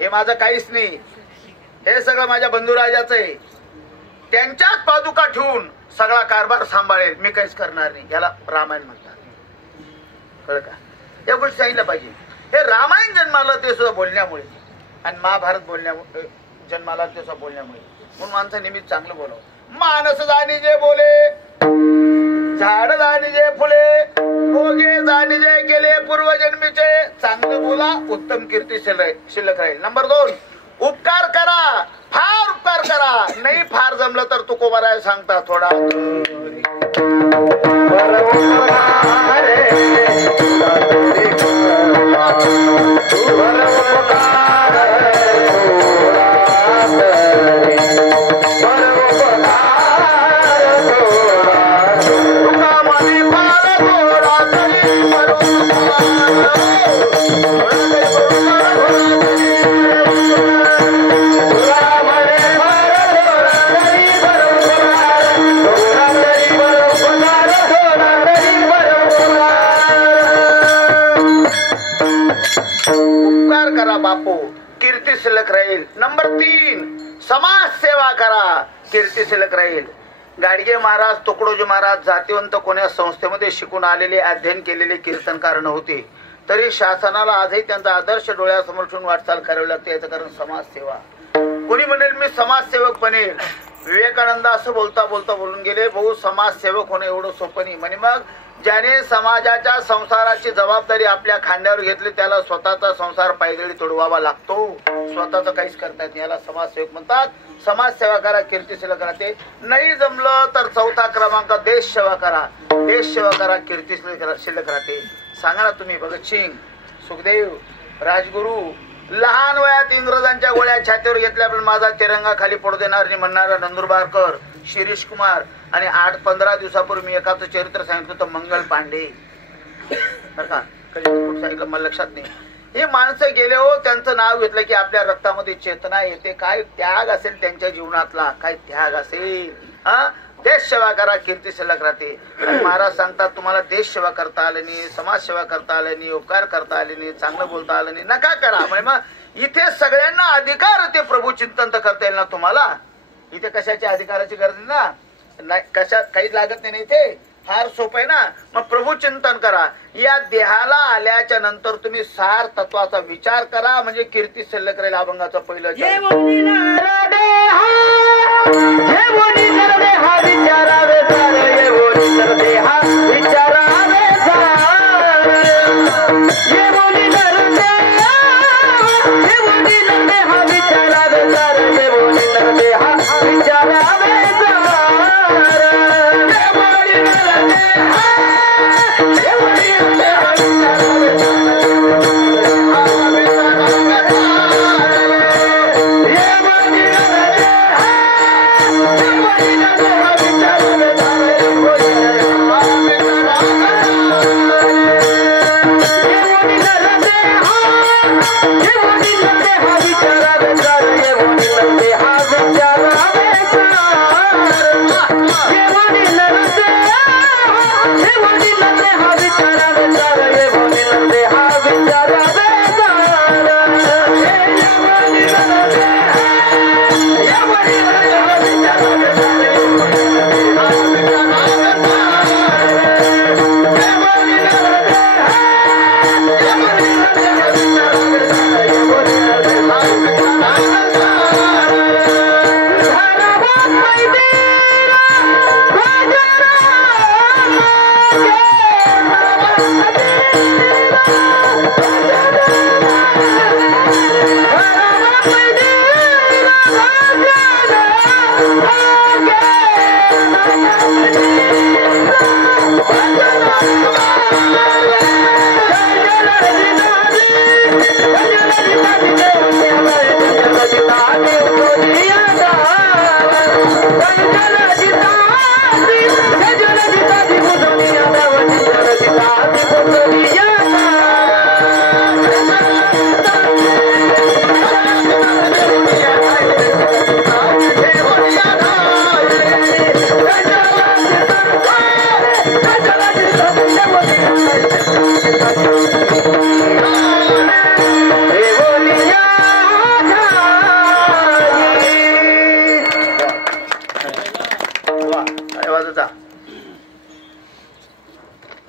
हे माझं काहीच नाही, हे सगळं माझ्या बंधुराजाचं आहे, त्यांच्याच पादुका ठेवून सगळा कारभार सांभाळेल, मी काहीच करणार नाही, याला रामायण म्हणतात. कळलं का? या गोष्टी सांगितल्या पाहिजे. हे रामायण जन्माला ते सुद्धा बोलण्यामुळे आणि महाभारत बोलण्यामुळे जन्माला ते सुद्धा बोलण्यामुळे. म्हणून माणसं नेहमी चांगलं बोलावं. माणस जाणी जे बोले, झाड जाणी जे फुले, भोगे जाणी जे केले पूर्वजन्मीचे, चांगलं बोला, उत्तम कीर्ती शिल्लक राहील. नंबर 2, उपकार करा, फार उपकार करा, नाही फार जमलं तर तुकोबाराय सांगता थोडा बापू, कीर्ती शिल्लक राहील. नंबर 3, समाज सेवा करा, कीर्ती शिल्लक राहील. गाडगे महाराज, तुकडोजी महाराज जातीवंत कोण्या संस्थेमध्ये शिकून आलेले, अध्ययन केलेले कीर्तनकार नव्हते, तरी शासनाला आजही त्यांचा आदर्श डोळ्यासमोर ठेवून वाटचाल करावी लागते. याचं कारण समाजसेवा. कोणी म्हणेल मी समाजसेवक बनेल. विवेकानंद असं बोलता बोलता बोलून गेले, भाऊ समाजसेवक होणं एवढं सोपं नाही म्हणे. मग ज्याने समाजाच्या संसाराची जबाबदारी आपल्या खांद्यावर घेतली त्याला स्वतःचा संसार पायदळी तोडवावा लागतो. स्वतःच काहीच करता येत, याला समाजसेवक म्हणतात. समाजसेवा करा, कीर्तीसेवा करा. ते नाही जमलं तर 4था क्रमांक देश सेवा करा. देश सेवा करा, कीर्ती शिल्लक राहते. सांगा ना तुम्ही, भगतसिंग, सुखदेव, राजगुरू, लहान वयात इंग्रजांच्या गोळ्या छातीवर घेतल्या पण माझा तिरंगा खाली पडू देणार नाही म्हणणारा नंदुरबारकर, शिरीष कुमार आणि 8-15 दिवसापूर्वी मी एकाचं चरित्र सांगितलं होतं, मंगल पांडे. बरं का? कधी सांगितलं मला लक्षात नाही. हे माणसं गेले हो, त्यांचं नाव घेतलं की आपल्या रक्तामध्ये चेतना येते. काय त्याग असेल त्यांच्या जीवनातला, काय त्याग असेल. देश सेवा करा, कीर्ती शिल्लक राहते. महाराज सांगतात तुम्हाला देश सेवा करता आलं नाही, समाज सेवा करता आलं नाही, उपकार करता आले नाही, चांगलं बोलता आलं नाही, नका करा. म्हणजे मग इथे सगळ्यांना अधिकार ते प्रभू चिंतन तर करता येईल ना तुम्हाला. इथे कशाच्या अधिकाराची गरज नाही, कशा काही लागत नाही. इथे फार सोपं आहे ना. मग प्रभू चिंतन करा. या देहाला आल्याच्या नंतर तुम्ही सार तत्वाचा विचार करा, म्हणजे कीर्ती शिल्लक राहील. अभंगाचं पहिलं Yeah.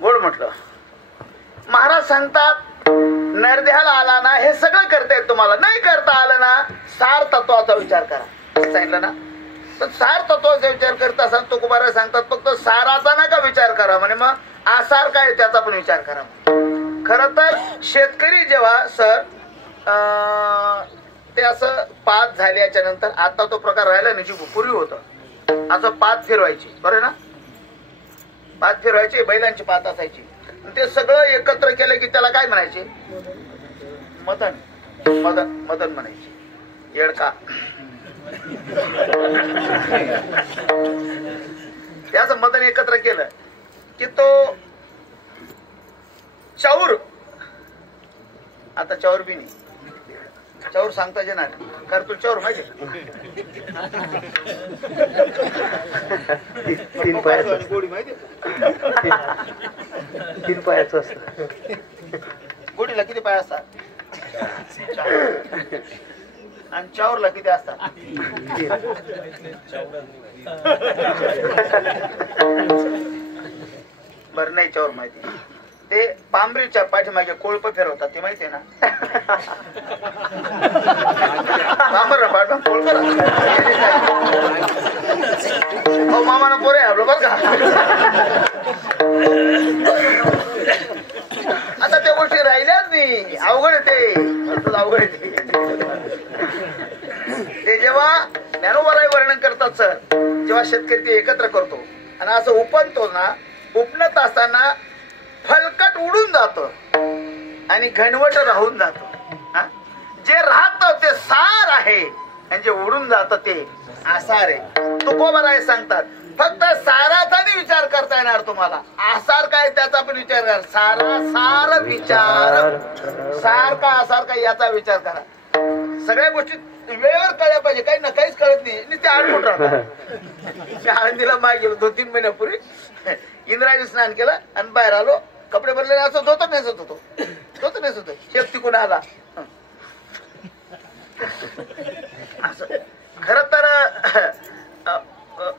गोड म्हटलं. महाराज सांगतात नरदेहाला आला ना हे सगळं करता येत तुम्हाला, नाही करता आलं ना सार तत्वाचा विचार करा. सांगितलं ना, तर सार तत्वाचा विचार करत असाल तुकोबाराय सांगतात फक्त साराचा नका विचार करा म्हणे, मग आसार काय त्याचा पण विचार करा. खर तर शेतकरी जेव्हा सर ते असं पात झाल्याच्या नंतर, आता तो प्रकार राहिला नाही, पूर्वी होतं असं पात फिरवायची, बरं ना, पात फिरवायची, बैलांची पात असायची, ते सगळं एकत्र केलं की त्याला काय म्हणायचे, मदन मदन मदन म्हणायचे, येडका. त्याचं मदन एकत्र केलं की तो चाऊर, आता चाऊर बी नाही, चाऊर सांगता येणार कारण तू चाऊर माहिती तीन पायाचं गोडी माहिती, तीन पायाचं असतं. गोडीला किती पाय असतात आणि चाऊरला किती असतात, बरं नाही चाऊर माहिती. ते पांबरीच्या पाठीमागे कोळप फिरवतात ते माहितीये ना, पांबर पाठ कोळप. मामानं पोरे आपलं बरं का. आता त्या गोष्टी राहिल्याच नाही, अवघड ते अवघड ते जेव्हा ज्ञानोबाला वर्णन करतात सर, जेव्हा शेतकरी ते एकत्र करतो आणि असं उपणतो ना, उपणत असताना फलकट उडून जातो आणि घनवट राहून जातो. जे राहत ते सार आहे आणि जे उडून जात ते आसार आहे. तुकोबाराय सांगतात फक्त साराचा नाही विचार करता येणार तुम्हाला, आसार काय त्याचा पण विचार करा. सारा सार विचार, सार का आसार काय याचा विचार करा. सगळ्या गोष्टी वेळेवर कळल्या पाहिजे, काही ना काहीच कळत नाही ते आडमुठ राहतात. मी आळंदीला मागे गेलो 2-3 महिन्यापूर्वी, इंद्रायणी स्नान केलं आणि बाहेर आलो, कपडे भरलेले असं धोतर नेसत होतो, शेप तिकून आला. असं खर तर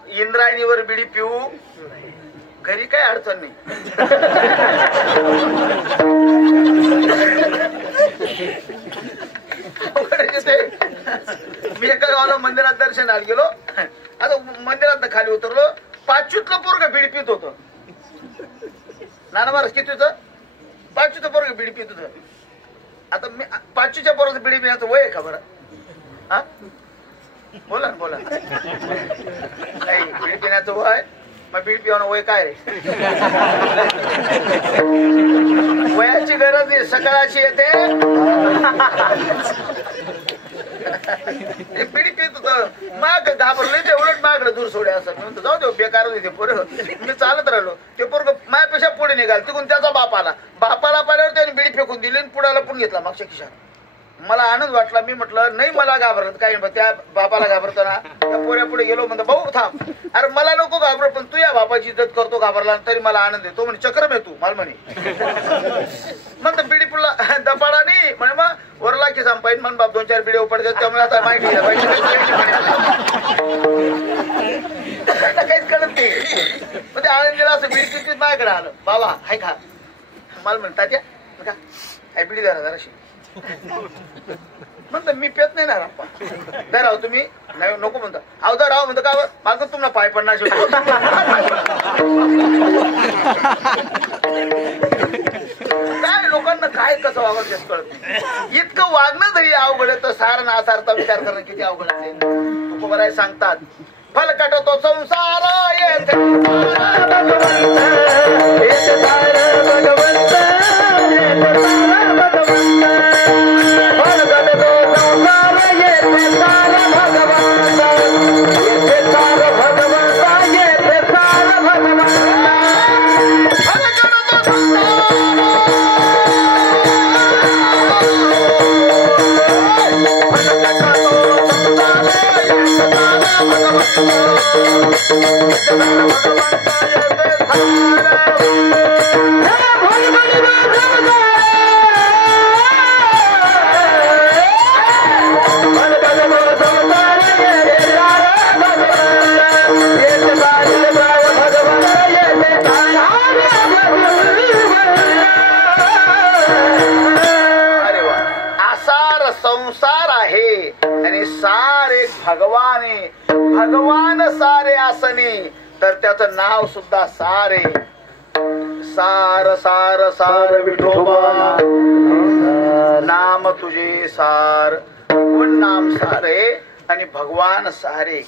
इंद्रायणीवर बिडी पिऊ घरी काही अडचण नाही. मी एका गावाला मंदिरात दर्शनाला गेलो, आता मंदिरात खाली उतरलो, 5वीतलं पोरग बिडी पित होतं. नाना महाराज किती होतं, 5वीचं पोरग बिडी पित होतं. आता मी 5वीच्या पोराचं बिडी पिण्याचं वय आहे का बरं, हा बोला ना बोला. नाही बीड पिण्याचं वय, मग बीड पिवणं वय काय रे. वयाची गरज आहे, सकाळची येते. बिडी पित होत, माग घाबरले ते, उलट मागलं दूर सोडे असं. मी म्हणतो जाऊ दे बेकार होते पोरं. मी चालत राहिलो, ते पोरग माझ्यापेक्षा पुढे निघाल, तिकडून त्याचा बाप आला, बापाला पाहिल्यावर त्याने बिडी फेकून दिली आणि पुढाला पण घेतला मागच्या खिशात. मला आनंद वाटला. मी म्हटलं नाही मला घाबरत काही, त्या बापाला घाबरताना त्या पोऱ्या पुढे गेलो, म्हणतो भाऊ थांब, अरे मला नको घाबर, पण तू या बापाची इज्जत करतो, घाबरला तरी मला आनंद आहे. तो म्हणे चक्रम आहे तू मला म्हणे. म्हणतो बिडी पुढला दपाडा नाही म्हणे, मग वरला की संपाईन म्हण बाप 2-4 बिडी उपडते, त्यामुळे आता माहिती काहीच कळत नाही. मग ते आनंदीला असं बिडी पित माझ्याकडे आलं, बाबा हाय खा. मला म्हणतात त्या का हाय बिडी द्या जराशी. म्हणतो मी पेत नाही ना राप्पा, राव तुम्ही नाही नको म्हणता. अहो तर राव म्हणतो का माझं तुम्हाला पाय पडणार. काय लोकांना काय कसं वागत तेच कळत नाही. इतकं वागणं जरी अवघड आहे तर सार ना सारता विचार करणं किती अवघड असेल. तुकोबाराय सांगतात फलकट तो संसार भगवंत संसार आहे आणि सारे भगवान सारे असणे तर त्याचं नाव सुद्धा सारे सार सार सार विठोबा नाम तुझे सार कोण नाम सारे आणि भगवान सारे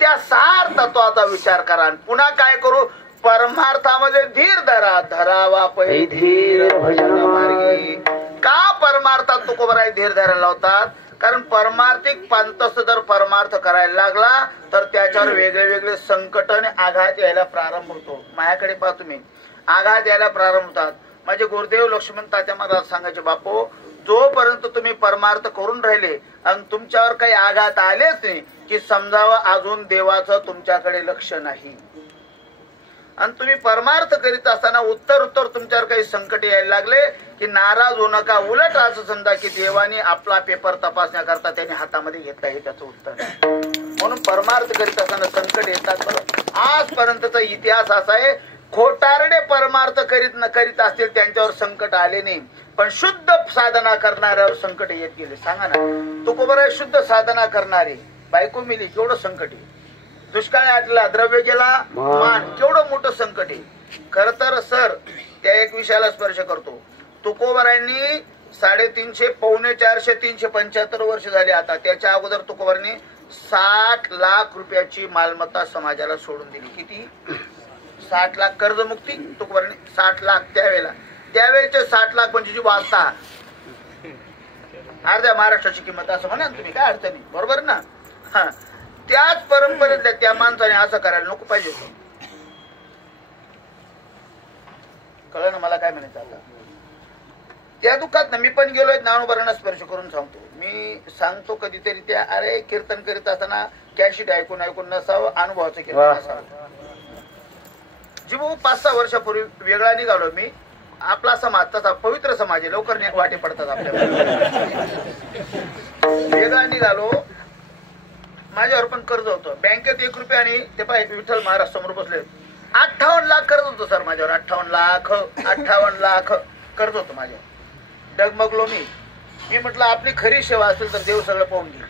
त्या सार तत्वाचा विचार करा पुन्हा काय करू परमार्थामध्ये धीर धरावा पै धीर भजन मार्गी का परमार्थात तुकोबराय धीर धरायला लावतात कारण परमार्थिक पंथस्थ जर परमार्थ करायला लागला तर त्याच्यावर वेगळे वेगळे संकट आणि आघात यायला प्रारंभ होतो माझ्याकडे पहा तुम्ही आघात यायला प्रारंभ होतात माझे गुरुदेव लक्ष्मण तात्या महाराज सांगायचे बापू जोपर्यंत तुम्ही परमार्थ करून राहिले आणि तुमच्यावर काही आघात आलेच नाही की समजावं अजून देवाचं तुमच्याकडे लक्ष नाही आणि तुम्ही परमार्थ करीत असताना उत्तर तुमच्यावर काही संकट यायला लागले की नाराज होऊ नका उलट असं समजा की देवाने आपला पेपर तपासण्याकरता त्यांनी हातामध्ये घेतला हे त्याचं उत्तर म्हणून परमार्थ करीत असताना संकट येतात बरं आजपर्यंतचा इतिहास असा आहे खोटारडे परमार्थ करीत असतील त्यांच्यावर संकट आले नाही पण शुद्ध साधना करणाऱ्यावर संकट येत गेले सांगा ना तुकोबराय शुद्ध साधना करणारे बायको मिली केवढं संकट आहे दुष्काळ आटला द्रव्य गेला मान केवढं मोठं संकट आहे खर तर सर त्या एक विषयाला स्पर्श करतो तुकोबरायांनी 350 पावणे 400 375 वर्ष झाली आता त्याच्या अगोदर तुकोबरांनी 60 लाख रुपयाची मालमत्ता समाजाला सोडून दिली किती 60 लाख कर्जमुक्ती तुकोबरांनी 60 लाख त्यावेळेचे 60 लाख म्हणजे जी वाचता अर्ध्या महाराष्ट्राची किंमत असं म्हणा तुम्ही काय अर्थ नाही बरोबर ना हा त्याच परंपरेतल्या त्या माणसाने असं करायला नको पाहिजे कळलं ना मला काय म्हणायचं आता त्या दुःखात ना मी पण गेलोय ज्ञानोबारांना स्पर्श करून सांगतो मी सांगतो कधीतरी त्या अरे कीर्तन करीत असताना कॅशिट ऐकून नसावं अनुभवाचं कीर्तन असावं जी भाऊ 5-6 वर्षापूर्वी वेगळा निघालो मी आपला समाज तसा पवित्र समाज आहे लवकर वाटे पडतात आपल्याला वेगळा निघालो माझ्यावर पण कर्ज होतं बँकेत 1 रुपया आणि ते पाहिजे विठ्ठल महाराज समोर बसले 58 लाख कर्ज होतं सर माझ्यावर 58 लाख कर्ज होतं माझ्यावर डगमगलो मी म्हटलं आपली खरी सेवा असेल तर देव सगळं पाहून घेईल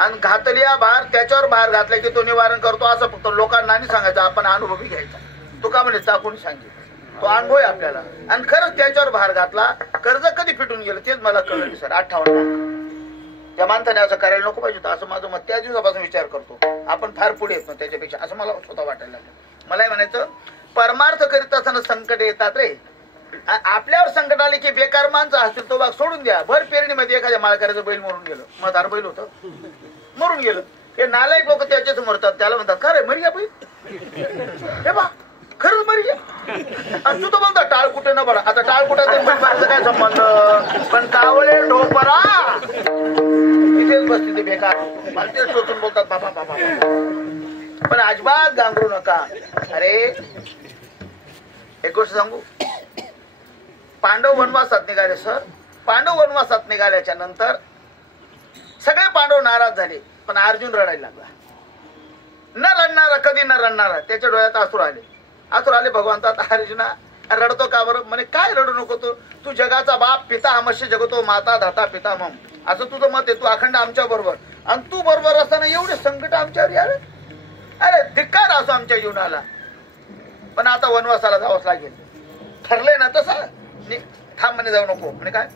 आणि घातलिया भार त्याच्यावर भार घातला की तो निवारण करतो असं फक्त लोकांना नाही सांगायचं आपण अनुभवी घ्यायचा तू का म्हणे टाकून सांगितलं तो अनुभव आहे आपल्याला आणि खरंच त्याच्यावर भार घातला कर्ज कधी फिटून गेलं तेच मला कळलं सर 58 लाख त्या माणसाने असं करायला नको पाहिजे असं माझं मत त्या दिवसापासून विचार करतो आपण फार पुढे येत ना त्याच्यापेक्षा असं मला स्वतः वाटायला लागलं मला म्हणायचं परमार्थ करीत असताना संकट येतात रे आपल्यावर संकट आले की बेकार माणसं असतील तो भाग सोडून द्या भर पेरणीमध्ये एखाद्या माळकऱ्याचं बैल मरून गेलं म्हातार बैल होतं मरून गेलं हे नालायक लोक त्याच्याच मरतात त्याला म्हणतात खरं मरी या बैल हे बा खरंच मरी आणि तू तर म्हणता टाळ कुठे न बडा आता टाळ कुठं काय संबंध पण कावळे ढोपरा तिथेच बसते ते बेकार मला तेच टोचून बोलतात बाबा पण अजिबात गांगरू नका अरे एक गोष्ट सांगू पांडव वनवासात निघाले सर पांडव वनवासात निघाल्याच्या नंतर सगळे पांडव नाराज झाले पण अर्जुन रडायला लागला न रडणारा कधी न रडणारा त्याच्या डोळ्यात आसूर आले भगवंतात अर्जुना रडतो का बरं म्हणे काय रडू नको तू जगाचा बाप पिता अमश्य जगतो माता धाता पिता मम असं तुझं मत आहे तू अखंड आमच्या बरोबर आणि तू बरोबर असताना एवढे संकट आमच्यावर यावे अरे धिक्कार असो आमच्या जीवनाला पण आता वनवासाला जावंच लागेल ठरलंय ना तसं थांब म्हणे जाऊ नको म्हणे काय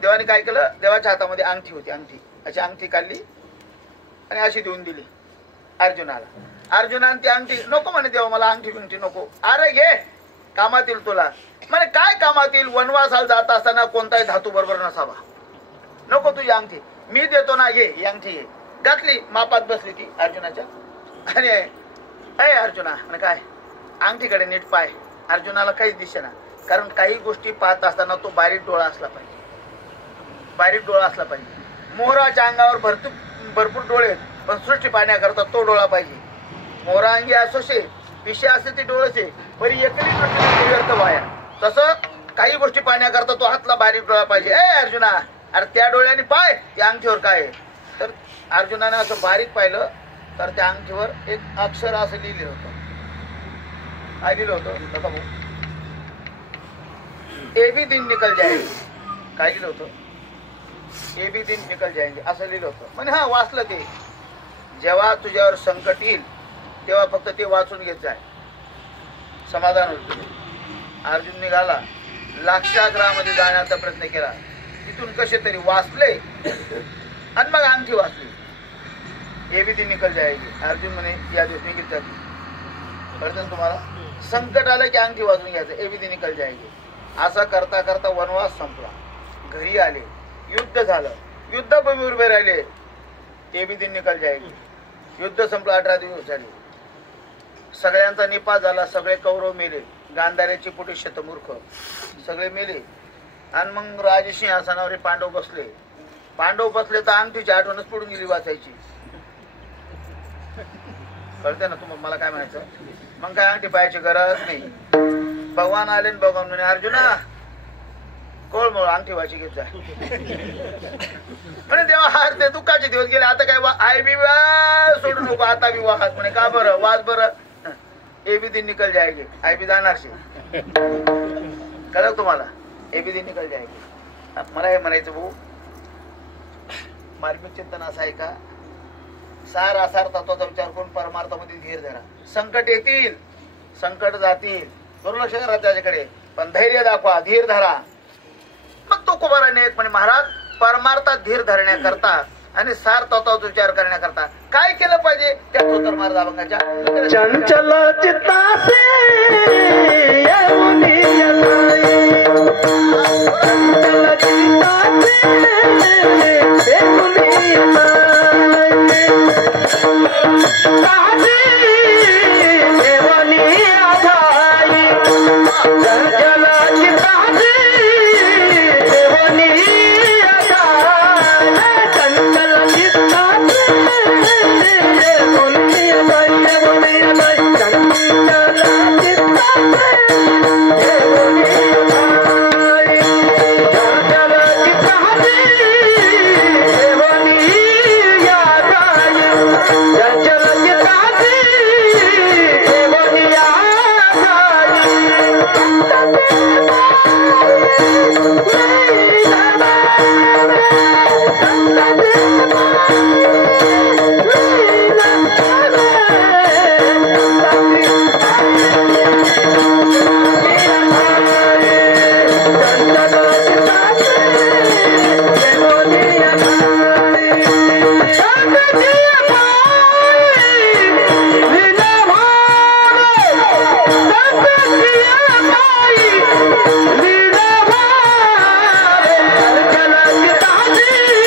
देवाने काय केलं देवाच्या हातामध्ये अंगठी होती अशी अंगठी काढली आणि अशी देऊन दिली अर्जुनाने ती अंगठी नको म्हणे देवा मला अंगठी नको अरे घे कामात येईल तुला म्हणे काय कामात येईल वनवासाला जात असताना कोणताही धातू बरोबर नसावा नको तुझी अंगठी मी देतो ना घे ही अंगठी घे घातली मापात बसली ती अर्जुनाच्या आणि अय अर्जुना म्हणे काय अंगठीकडे नीट पाय अर्जुनाला काहीच दिसेना कारण काही गोष्टी पाहत असताना तो बारीक डोळा असला पाहिजे मोहराच्या अंगावर भरपूर डोळे पण सृष्टी पाहण्याकरता तो डोळा पाहिजे मोरांगी असोशे पिशे असे ते डोळसे परी एकरी व्यर्थ वाया. तसं काही गोष्टी पाहण्याकरता तो हातला बारीक डोळा पाहिजे. ए अर्जुना, अरे त्या डोळ्याने पाय त्या अंगठीवर काय आहे. तर अर्जुनाने असं बारीक पाहिलं तर त्या अंगठीवर एक अक्षर असं लिहिलं होतं. काय लिहिलं होतं बघा भाऊ, ए भी दिन निकल जाएंगे. काय लिहिलं होतं, ए भी दिन निकल जाएंगे असं लिहिलं होतं. म्हणजे हा वाचलं ते. जेव्हा तुझ्यावर संकट येईल तेव्हा फक्त ते वाचून घेत जाय, समाधान होतं. अर्जुन निघाला, लाक्षागृहामध्ये जाण्याचा प्रयत्न केला. तिथून कसे तरी वाचले आणि मग अंगठी वाचली. ए भी दिन निकल जाएगी. अर्जुन म्हणे या दिवस निघत जाते. कळतं ना तुम्हाला, संकट आलं की अंगठी वाचून घ्यायचं, ए भी दिन निकल जाएगी. असं करता करता वनवास संपला. घरी आले, युद्ध झालं, युद्धभूमी उभे राहिले. ए भी दिन निकल जाएगी. युद्ध संपलं, 18 दिवस झाले. सगळ्यांचा निपात झाला. सगळे कौरव मेले. गांधाऱ्याची पुटी शतमूर्ख सगळे मेले. आणि मग राजसिंहासनावर पांडव बसले. पांडव बसले तर अंगठीची आठवणच पडून गेली वाचायची. कळते ना तुम्हाला मला काय म्हणायचं. मग काय अंगठी पाहायची गरज नाही. भगवान आले भगवान म्हणे अर्जुना कोळमोळ अंगठी वाची घेत जा. म्हणे देवा हार ते दुःखाचे दिवस गेले, आता काय आई बी सोडू नको, आता बी वाच. म्हणे का बरं वाच बरं. ए बी दिन निकल जायगे. आई बी जाणार कळलं तुम्हाला, ए बी दिन निकल जायगे. मला हे म्हणायचं भाऊ, मार्मिक चिंतन असं आहे का, सार आसार तत्वाचा विचार करून परमार्थामध्ये धीर धरा. संकट येतील, संकट जातील, दुर्लक्ष करा त्याच्याकडे, पण धैर्य दाखवा, धीर धरा. मग तो कुमाराने एक म्हणे महाराज परमार्थात धीर धरण्याकरता आणि सार तत्वाचा विचार करण्याकरता काय केलं पाहिजे. त्या स्तोत्र महाराज अभंगाच्या चंचल चित्तासे येऊनी येताई, चंचल चित्तासे येऊनी येताई, ताजी देवनी आधाई, चंचल चित्तासे देवनी आधाई, चंचल चित्तासे येऊनी येताई, येऊनी येताई, चंचल चित्तासे येऊनी येताई, चंचल चित्तासे येऊनी येताई, चंचल चित्तासे येऊनी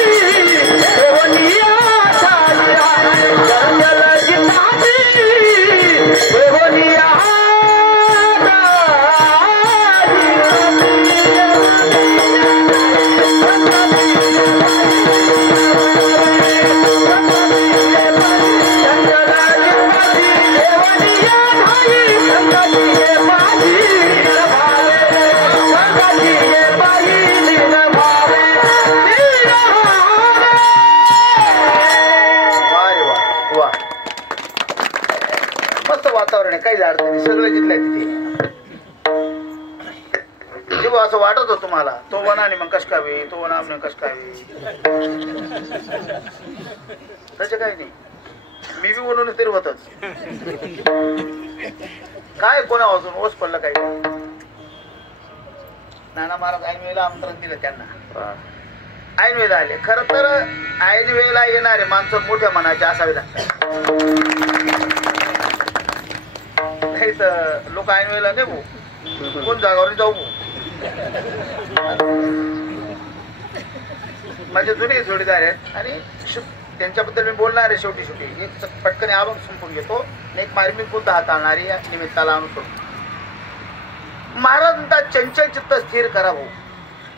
वातावरण आहे, काही अडचण नाही, सगळं जिथलं तिथे. जेव्हा असं वाटत होतं तुम्हाला तो वनाने मग कस खावे, तो वनाने कस खावे, त्याचं काही नाही. मी बी म्हणून तरी होतच काय कोणा वाजून ओस पडलं काही. नाना महाराज ऐन वेळेला आमंत्रण दिलं त्यांना, ऐन वेळेला आले. खर तर ऐन वेळेला येणारे माणसं मोठ्या मनाचे असावे लागतात. नाही तर लोक ऐन वेळेला नाही भाऊ, कोण जागावर जाऊ भाऊ. माझे जुने जोडीदार आहेत आणि त्यांच्याबद्दल मी बोलणार आहे. शेवटी शेवटी एक पटकन अभंग संपून घेतो, एक मार्मिक बुद्ध हाताळणारी या निमित्ताला अनुसरून. महाराज म्हणतात चंचल चित्त स्थिर करा भाऊ.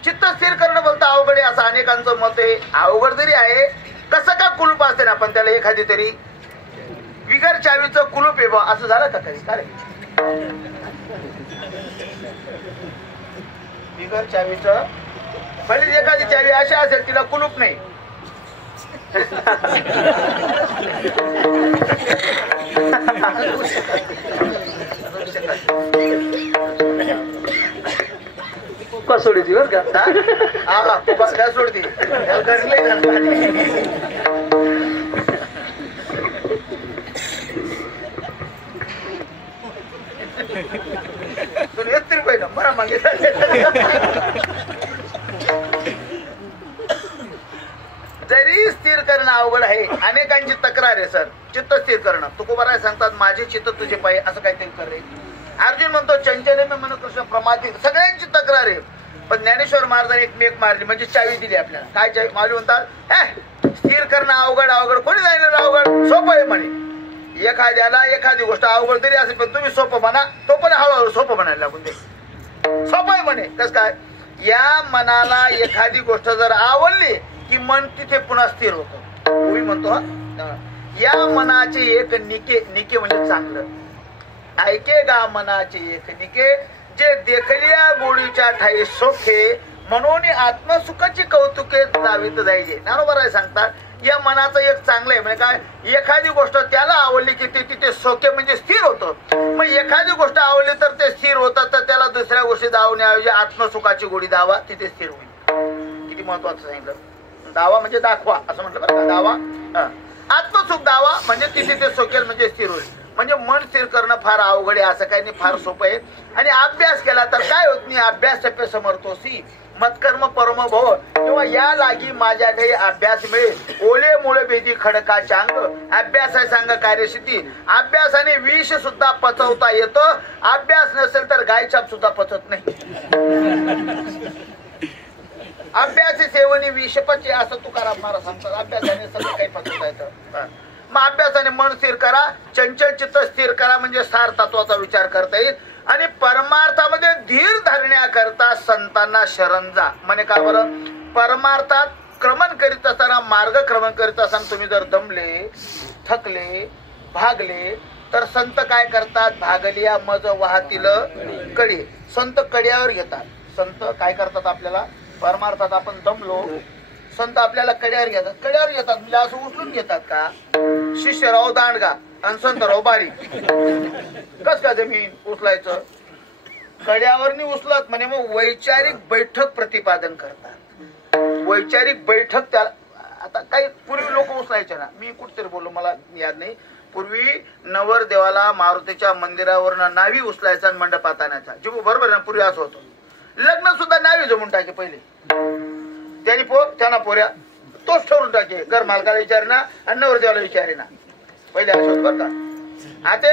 चित्त स्थिर करणं बोलता अवघड आहे असं अनेकांचं मत आहे. अवघड जरी आहे, कसं का कुलूप असते ना, पण त्याला एखादी तरी बिगर चावीचं कुलूप आहे बा, असं झालं का कधी? काय बिगर चावीचं भले एखादी चावी अशी असेल तिला कुलूप नाही. सोडीची बर का? हा काय सोडती रुपये ना बरा मागितला. जरी स्थिर करणं अवघड आहे, अनेकांची तक्रार आहे सर चित्त स्थिर करणं. तुकोबाराय सांगतात माझे चित्त तुझे पाय, असं काहीतरी कर रे. अर्जुन म्हणतो चंचल मी म्हणून कृष्ण प्रमादी. सगळ्यांची तक्रार आहे, पण ज्ञानेश्वर महाराजांनी एक मेक मारली म्हणजे चावी दिली आपल्याला. काय चावी मारली म्हणतात? स्थिर करणं अवघड अवघड कोणी जायला अवघड, सोपं आहे म्हणे. एखाद्याला एखादी गोष्ट अवघड तरी असेल पण तुम्ही सोपं म्हणा, तो पण हळूहळू सोपं म्हणायला लागून दे. सोपं आहे म्हणे. कस काय? या मनाला एखादी गोष्ट जर आवडली की मन तिथे पुन्हा स्थिर होतं. तुम्ही म्हणतो या मनाचे एक निके, निके म्हणजे चांगलं. ऐकेगा मनाचे एक निके, जे देखलिया गोडीच्या ठाई सोखे, म्हणून आत्मसुखाची कौतुके लावित जायचे. नारोबराय सांगतात या मनाचं एक चांगलं आहे म्हणजे काय? एखादी गोष्ट त्याला आवडली की ते तिथे सोखे म्हणजे स्थिर होतं. मग एखादी गोष्ट आवडली तर ते स्थिर होतं, तर त्याला दुसऱ्या गोष्टी दावण्याऐवजी आत्मसुखाची गोडी दावा, तिथे स्थिर होईल. किती महत्वाचं सांगितलं. दावा म्हणजे दाखवा असं म्हटलं बरं का? दावा आत्मसुख दावा म्हणजे तिथे ते सोकेल म्हणजे स्थिर होईल. म्हणजे मन स्थिर करणं फार अवघड आहे असं काही नाही, फार सोपं आहे. आणि अभ्यास केला तर काय होत नाही. अभ्यास टप्पे समर्थोसी मत्कर्म परम भव, किंवा या लागी माझ्या ठाई अभ्यास मिळेल. ओले मुळे भेदी खडका चांग, अभ्यास आहे सांग कार्यसिद्धी. अभ्यासाने विष सुद्धा पचवता येतं. अभ्यास नसेल तर गायछाप सुद्धा पचत नाही. अभ्यास सेवनी विषपचे असं तुकाराम महाराज सांगतात. अभ्यासाने सगळं काही पचवता येतं. मग अभ्यासाने मन स्थिर करा, चंचल चित्त स्थिर करा म्हणजे सार तत्वाचा विचार करता येईल. आणि परमार्थामध्ये धीर धरण्याकरता संतांना शरण जा. म्हणे का बरं? परमार्थात क्रमण करीत असताना, मार्गक्रमण करीत असताना तुम्ही जर दमले, थकले, भागले तर संत काय करतात? भागलिया मज वाहतील कडी. संत कड्यावर घेतात. संत काय करतात? आपल्याला परमार्थात आपण दमलो, संत आपल्याला कड्यावर घेतात. कड्यावर घेतात म्हणजे असं उचलून घेतात का? शिष्यराव दांडगा आणि संतराव बारी. कस का जमीन उचलायचं? कड्यावर नाही उचलत म्हणे. मग वैचारिक बैठक प्रतिपादन करतात. वैचारिक बैठक त्याला. आता काही पूर्वी लोक उचलायचे ना, मी कुठतरी बोललो मला याद नाही. पूर्वी नवरदेवाला मारुतीच्या मंदिरावरनं नावी उचलायचा आणि मंडपात आणायचा. जिबू बरोबर ना? पूर्वी असं होतं. लग्न सुद्धा नावी जमून टाके पहिले. त्यांना पोऱ्या तोच ठरवून टाके. घर मालकाला विचारेना आणि नवरदेवाला विचारेना. पहिले असं होत बरं का? आता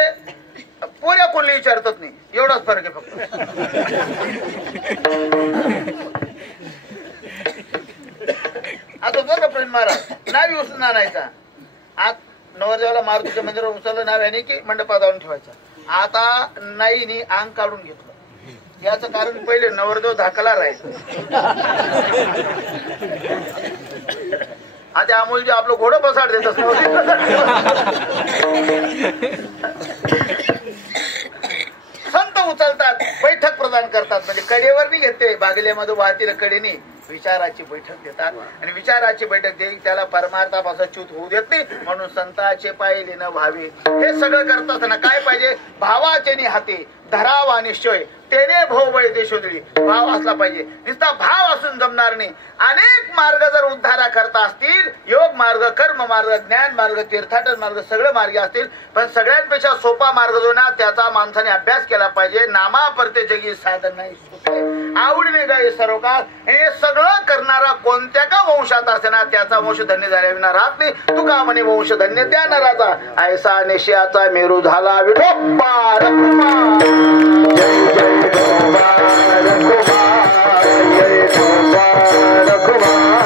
पोऱ्या कोणली विचारतात नाही, एवढाच फरक आहे फक्त. आता बघा प्रेम महाराज नावी उचलून आणायचा. आत नवरदेवाला मारुतीच्या मंदिरावर उचललं नाव्याने की मंडपात आणून ठेवायचा. आता नाईनी अंग काढून घेतलं. याचं कारण पहिले नवरदेव धाकला राहायचं. आता अमोल जे आपलं घोडं बसाड देत असत. संत उचलतात, बैठक प्रदान करतात. म्हणजे कडेवर नाही घेते, बागल्यामध्ये वाहतील कडेने विचाराची बैठक देतात. आणि विचाराची बैठक देईल त्याला परमार्थापासून च्युत होऊ देत नाही. म्हणून संतांचे पाय लेणं व्हावे. हे सगळं करत असताना काय पाहिजे? भावाचे हाते धरावा निश्चय, तेने भोवबळी देशोदळी. भाव असला पाहिजे. नुसता भाव असून जमणार नाही. अनेक मार्ग जर उद्धारा करता असतील, योग मार्ग, कर्म मार्ग, ज्ञान मार्ग, तीर्थाटन मार्ग, सगळे मार्ग असतील, पण सगळ्यांपेक्षा सोपा मार्ग जो ना त्याचा माणसाने अभ्यास केला पाहिजे. नामा परते जगी साधन नाही आवडीने गाय सर्व काळ. हे सगळं करणारा कोणत्या का वंशात असे ना त्याचा वंश धन्य झाल्याविना राहत नाही. तुका म्हणे वंश धन्य त्या नराचा, ऐसा नेशियाचा मेरू झाला विठोबा रखुमा. जय जय रखुमा जय रखुमा रखुमा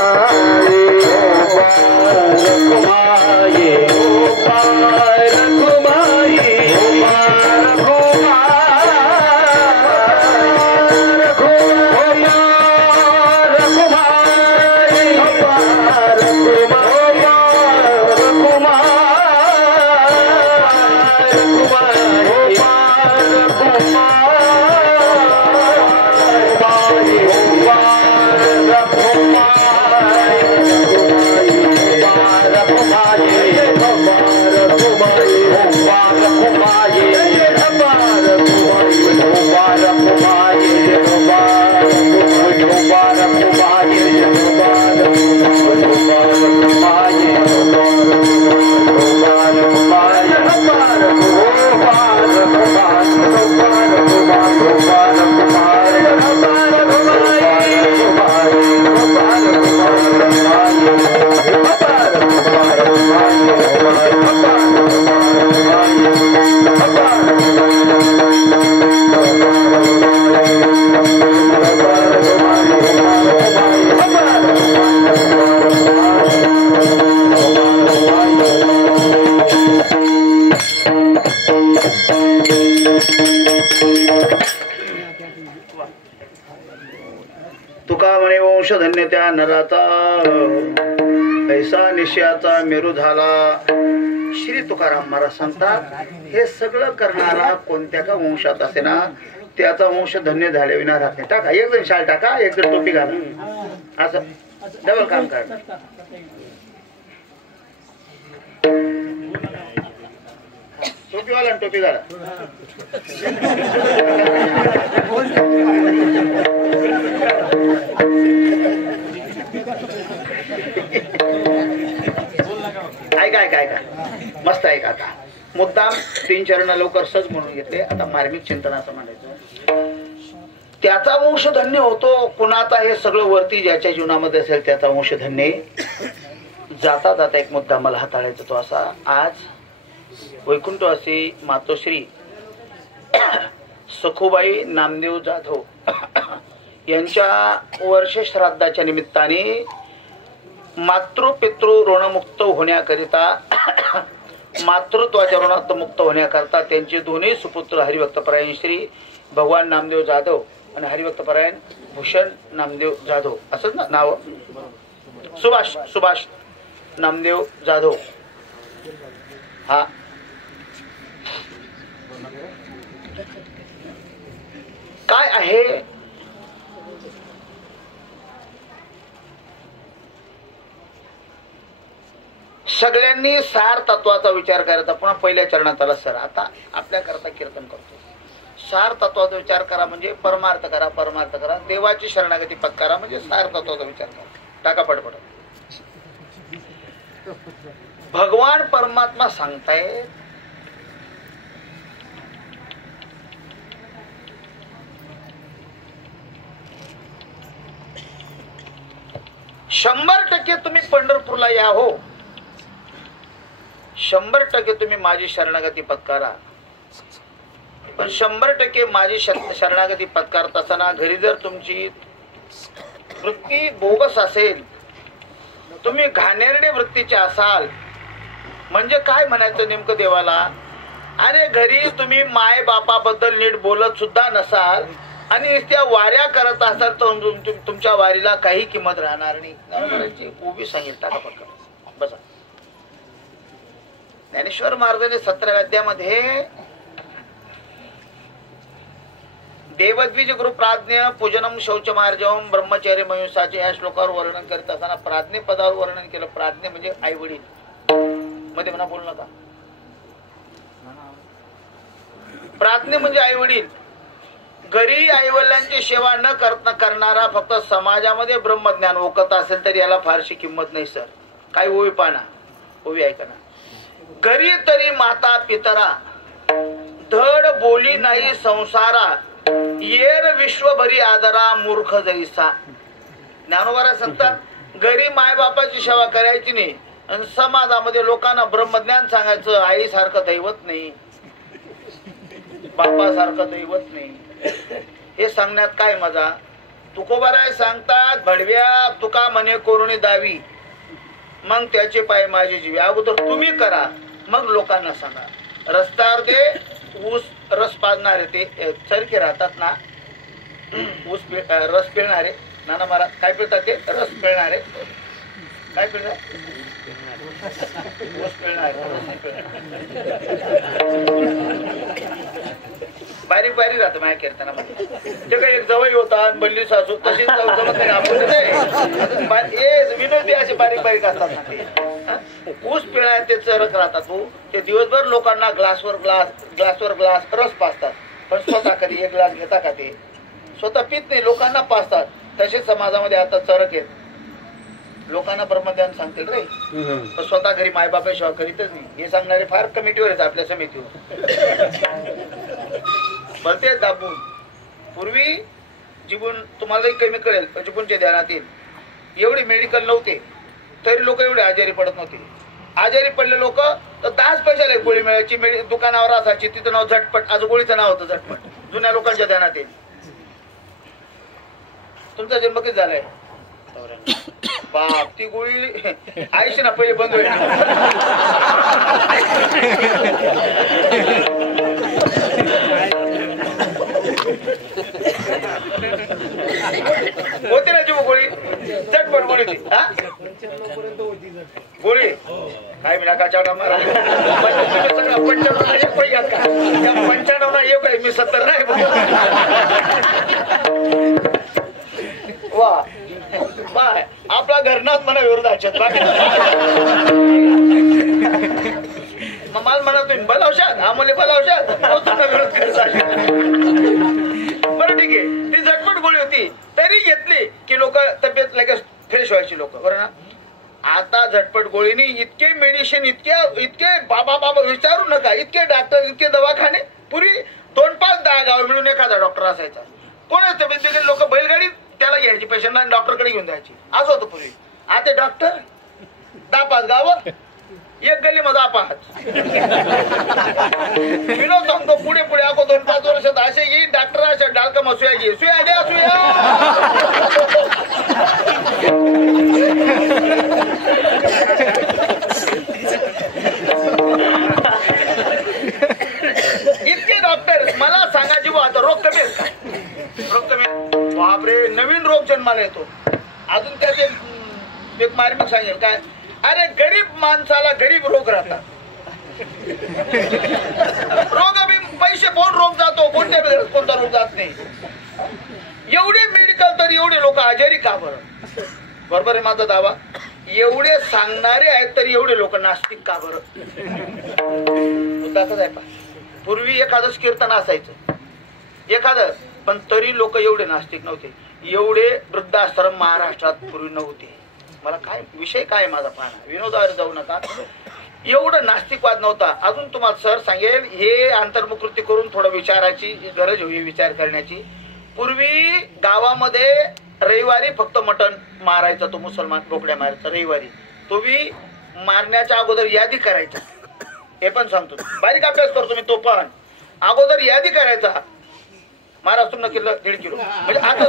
तुका म्हणे वंशधन्य त्या नराचा ऐसा निश्चयाचा मेरू झाला. श्री तुकाराम महाराज सांगतात हे सगळं करणारा कोणत्या का वंशात असे ना त्याचा वंश धन्य झाल्या विना राहत नाही. टाका एक जण शाल टाका एक जण टोपी घाला असं डबल काम करा. टोपीवाला टोपी घाला. ऐका ऐका ऐका मस्त ऐका. आता मुद्दाम 3 चरण लवकर सहज म्हणून घेतले. आता मार्मिक चिंतन असं म्हणायचं त्याचा वंश धन्य होतो. कुणाचा हे सगळं वरती ज्याच्या जीवनामध्ये असेल त्याचा वंश धन्य. जाता जाता एक मुद्दा मला हाताळायचा तो असा. आज वैकुंठवासी मातोश्री सखुबाई नामदेव जाधव यांच्या वर्ष श्राद्धाच्या निमित्ताने मातृपितृ ऋणमुक्त होण्याकरिता मातृत्वाच्या ऋणात मुक्त होण्याकरता त्यांचे दोन्ही सुपुत्र हरिभक्तपरायण श्री भगवान नामदेव जाधव आणि हरिभक्तपरायण भूषण नामदेव जाधव असंच ना नाव. सुभाष नामदेव जाधव हा काय आहे सगळ्यांनी सार तत्वाचा विचार करायचा. पुन्हा पहिल्या चरणात आला सर. आता आपल्या करता कीर्तन करतो. सार तत्वाचा विचार करा म्हणजे परमार्थ करा. परमार्थ करा देवाची शरणागती पत्करा म्हणजे सार तत्वाचा विचार करा. टाका पडपड. भगवान परमात्मा सांगताय "100% तुम्ही पंढरपूरला या हो. 100% तुम्ही माझी शरणागती पत्कारा. पण 100% माझी शरणागती पत्कारत असताना घरी जर तुमची वृत्ती बोगस असेल तुम्ही घाणेरडे वृत्तीचे असाल म्हणजे काय म्हणायचं नेमकं देवाला. अरे घरी तुम्ही माय बापाबद्दल नीट बोलत सुद्धा नसाल आणि त्या वाऱ्या करत असाल तर तुमच्या वारीला काही किंमत राहणार नाही. उभी सांगितलं टाका पटकन बसा. ज्ञानेश्वर महाराजांनी 17व्या अध्यायामध्ये देवद्विज गुरु प्राज्ञ पूजनम शौचमार्जवम ब्रह्मचर्य मयुसाचे या श्लोकावर वर्णन करत असताना प्राज्ञ पदावर वर्णन केलं. प्राज्ञ म्हणजे आई वडील. मध्ये म्हणा बोलू नका. प्राज्ञ म्हणजे आई वडील. घरी आईवडिलांची सेवा न करणारा फक्त समाजामध्ये ब्रह्मज्ञान ओकत असेल तरी याला फारशी किंमत नाही सर. काय ओवी पाना ओवी ऐका ना. घरी तरी माता पितरा धड बोली नाही संसारा येर विश्वभरी आदरा मूर्ख जैसा. ज्ञानोबारा सांगतात घरी मायबापाची सेवा करायची नाही आणि समाजामध्ये लोकांना ब्रह्मज्ञान सांगायचं. आईसारखं दैवत नाही बापासारखं दैवत नाही. हे सांगण्यात काय मजा. तुकोबाराय सांगतात भडव्या तुका म्हणे कोरुणी दावी मग त्याचे पाय माझे जीवी. अगोदर तुम्ही करा मग लोकांना सांगा. रस्त्यावर ते ऊस रस पाजणारे ते चरखे राहतात ना ऊस रस पिळणारे. नाना महाराज काय पिळतात ते रस पिळणारे. काय पिळतात ऊस पिळणारे. बारीक बारीक राहतं माझ्या कीर्तनामध्ये. ते काही एक जवळ होता बल्ली सासू तशीच जमत नाही आपण विनोदी असे बारीक बारीक असतात ना ते. ऊस पिळा ते चरक राहतात. ते दिवसभर लोकांना ग्लासवर ग्लास रस पाजतात पण स्वतः कधी एक ग्लास घेता का ते स्वतः पित नाही लोकांना पाजतात. तसेच समाजामध्ये आता चरक आहेत. लोकांना ब्रह्मज्ञान सांगतील रे पण स्वतः घरी मायबापा सेवा करीतच नाही. हे सांगणारे फार कमिटीवर आहेत आपल्या समितीवर. भलते दाबून पूर्वी जीवन तुम्हालाही कमी कळेल पण जीवनच्या ध्यानात येईल एवढे मेडिकल नव्हते तरी लोक एवढे आजारी पडत नव्हते. आजारी पडले लोक तर 10 पैशाला एक गोळी मिळायची. दुकानावर असायची तिथं नाव झटपट. आज गोळीचं नाव होतं झटपट. जुन्या लोकांच्या ध्यानात येईल. तुमचा जन्म किती झालाय बाप ती गोळी आईशी ना पहिले बंद होईल. गोळी ती हा गोळी काय मी नकाच्या मारा 95 एक पैकी घ्यात का 95 एक आहे मी 70 नाही वा बाय आपला घरनाच म्हणा विरोधाचे बाकी मला म्हणा तुम्ही बलावशात आम्हाला बलावशात विरोध करता बरं ठीक आहे ती झटपट गोळी होती तरी घेतली की लोक तब्येत लगेच फ्रेश व्हायची लोक बरं ना आता झटपट गोळीनी इतके मेडिसिन इतके बाबा विचारू नका इतके डॉक्टर इतके दवाखाने पूर्वी 2-5 10 गाव मिळून एखादा डॉक्टर असायचा कोणाच तब्येत लोक बैलगाडी त्याला घ्यायची पेशंटला डॉक्टरकडे घेऊन जायची असं होतं पूर्वी आता डॉक्टर 10-5 गाव एक गल्ली मध्ये 5 विनोद सांगतो पुढे पुढे अगो 2-5 वर्षात असे येईल डॉक्टर अशा डालका सुया सुया द्या सुया इतके डॉक्टर मला सांगा जीव आता रोग कमी रोग कमी बापरे नवीन रोग जन्माला येतो अजून त्याचे एक मार्मिक सांगेल काय अरे गरीब माणसाला गरीब रोग राहतात रोग पैसे कोण रोग जातो कोणत्या कोणता रोग जात नाही एवढे मेडिकल तर एवढे लोक आजारी का बरं बरोबर आहे माझा दावा एवढे सांगणारे आहेत तरी एवढे लोक नास्तिक का बरं आहे पा पूर्वी एखादंच कीर्तन असायचं एखादं पण तरी लोक एवढे नास्तिक नव्हते एवढे वृद्धाश्रम महाराष्ट्रात पूर्वी नव्हते मला काय विषय काय माझा पाहणा विनोदावर जाऊ नका एवढं नास्तिकवाद नव्हता अजून तुम्हाला सर सांगेल हे अंतर्मुखृती करून थोडं विचाराची गरज होई विचार करण्याची पूर्वी गावामध्ये रविवारी फक्त मटण मारायचा तो मुसलमान बोकड्या मारायचा रविवारी तो बी मारण्याच्या अगोदर यादी करायचा हे पण सांगतो बारीक अभ्यास करतो मी तो पण अगोदर यादी करायचा महाराष्ट्र किलो 1.5 किलो म्हणजे आता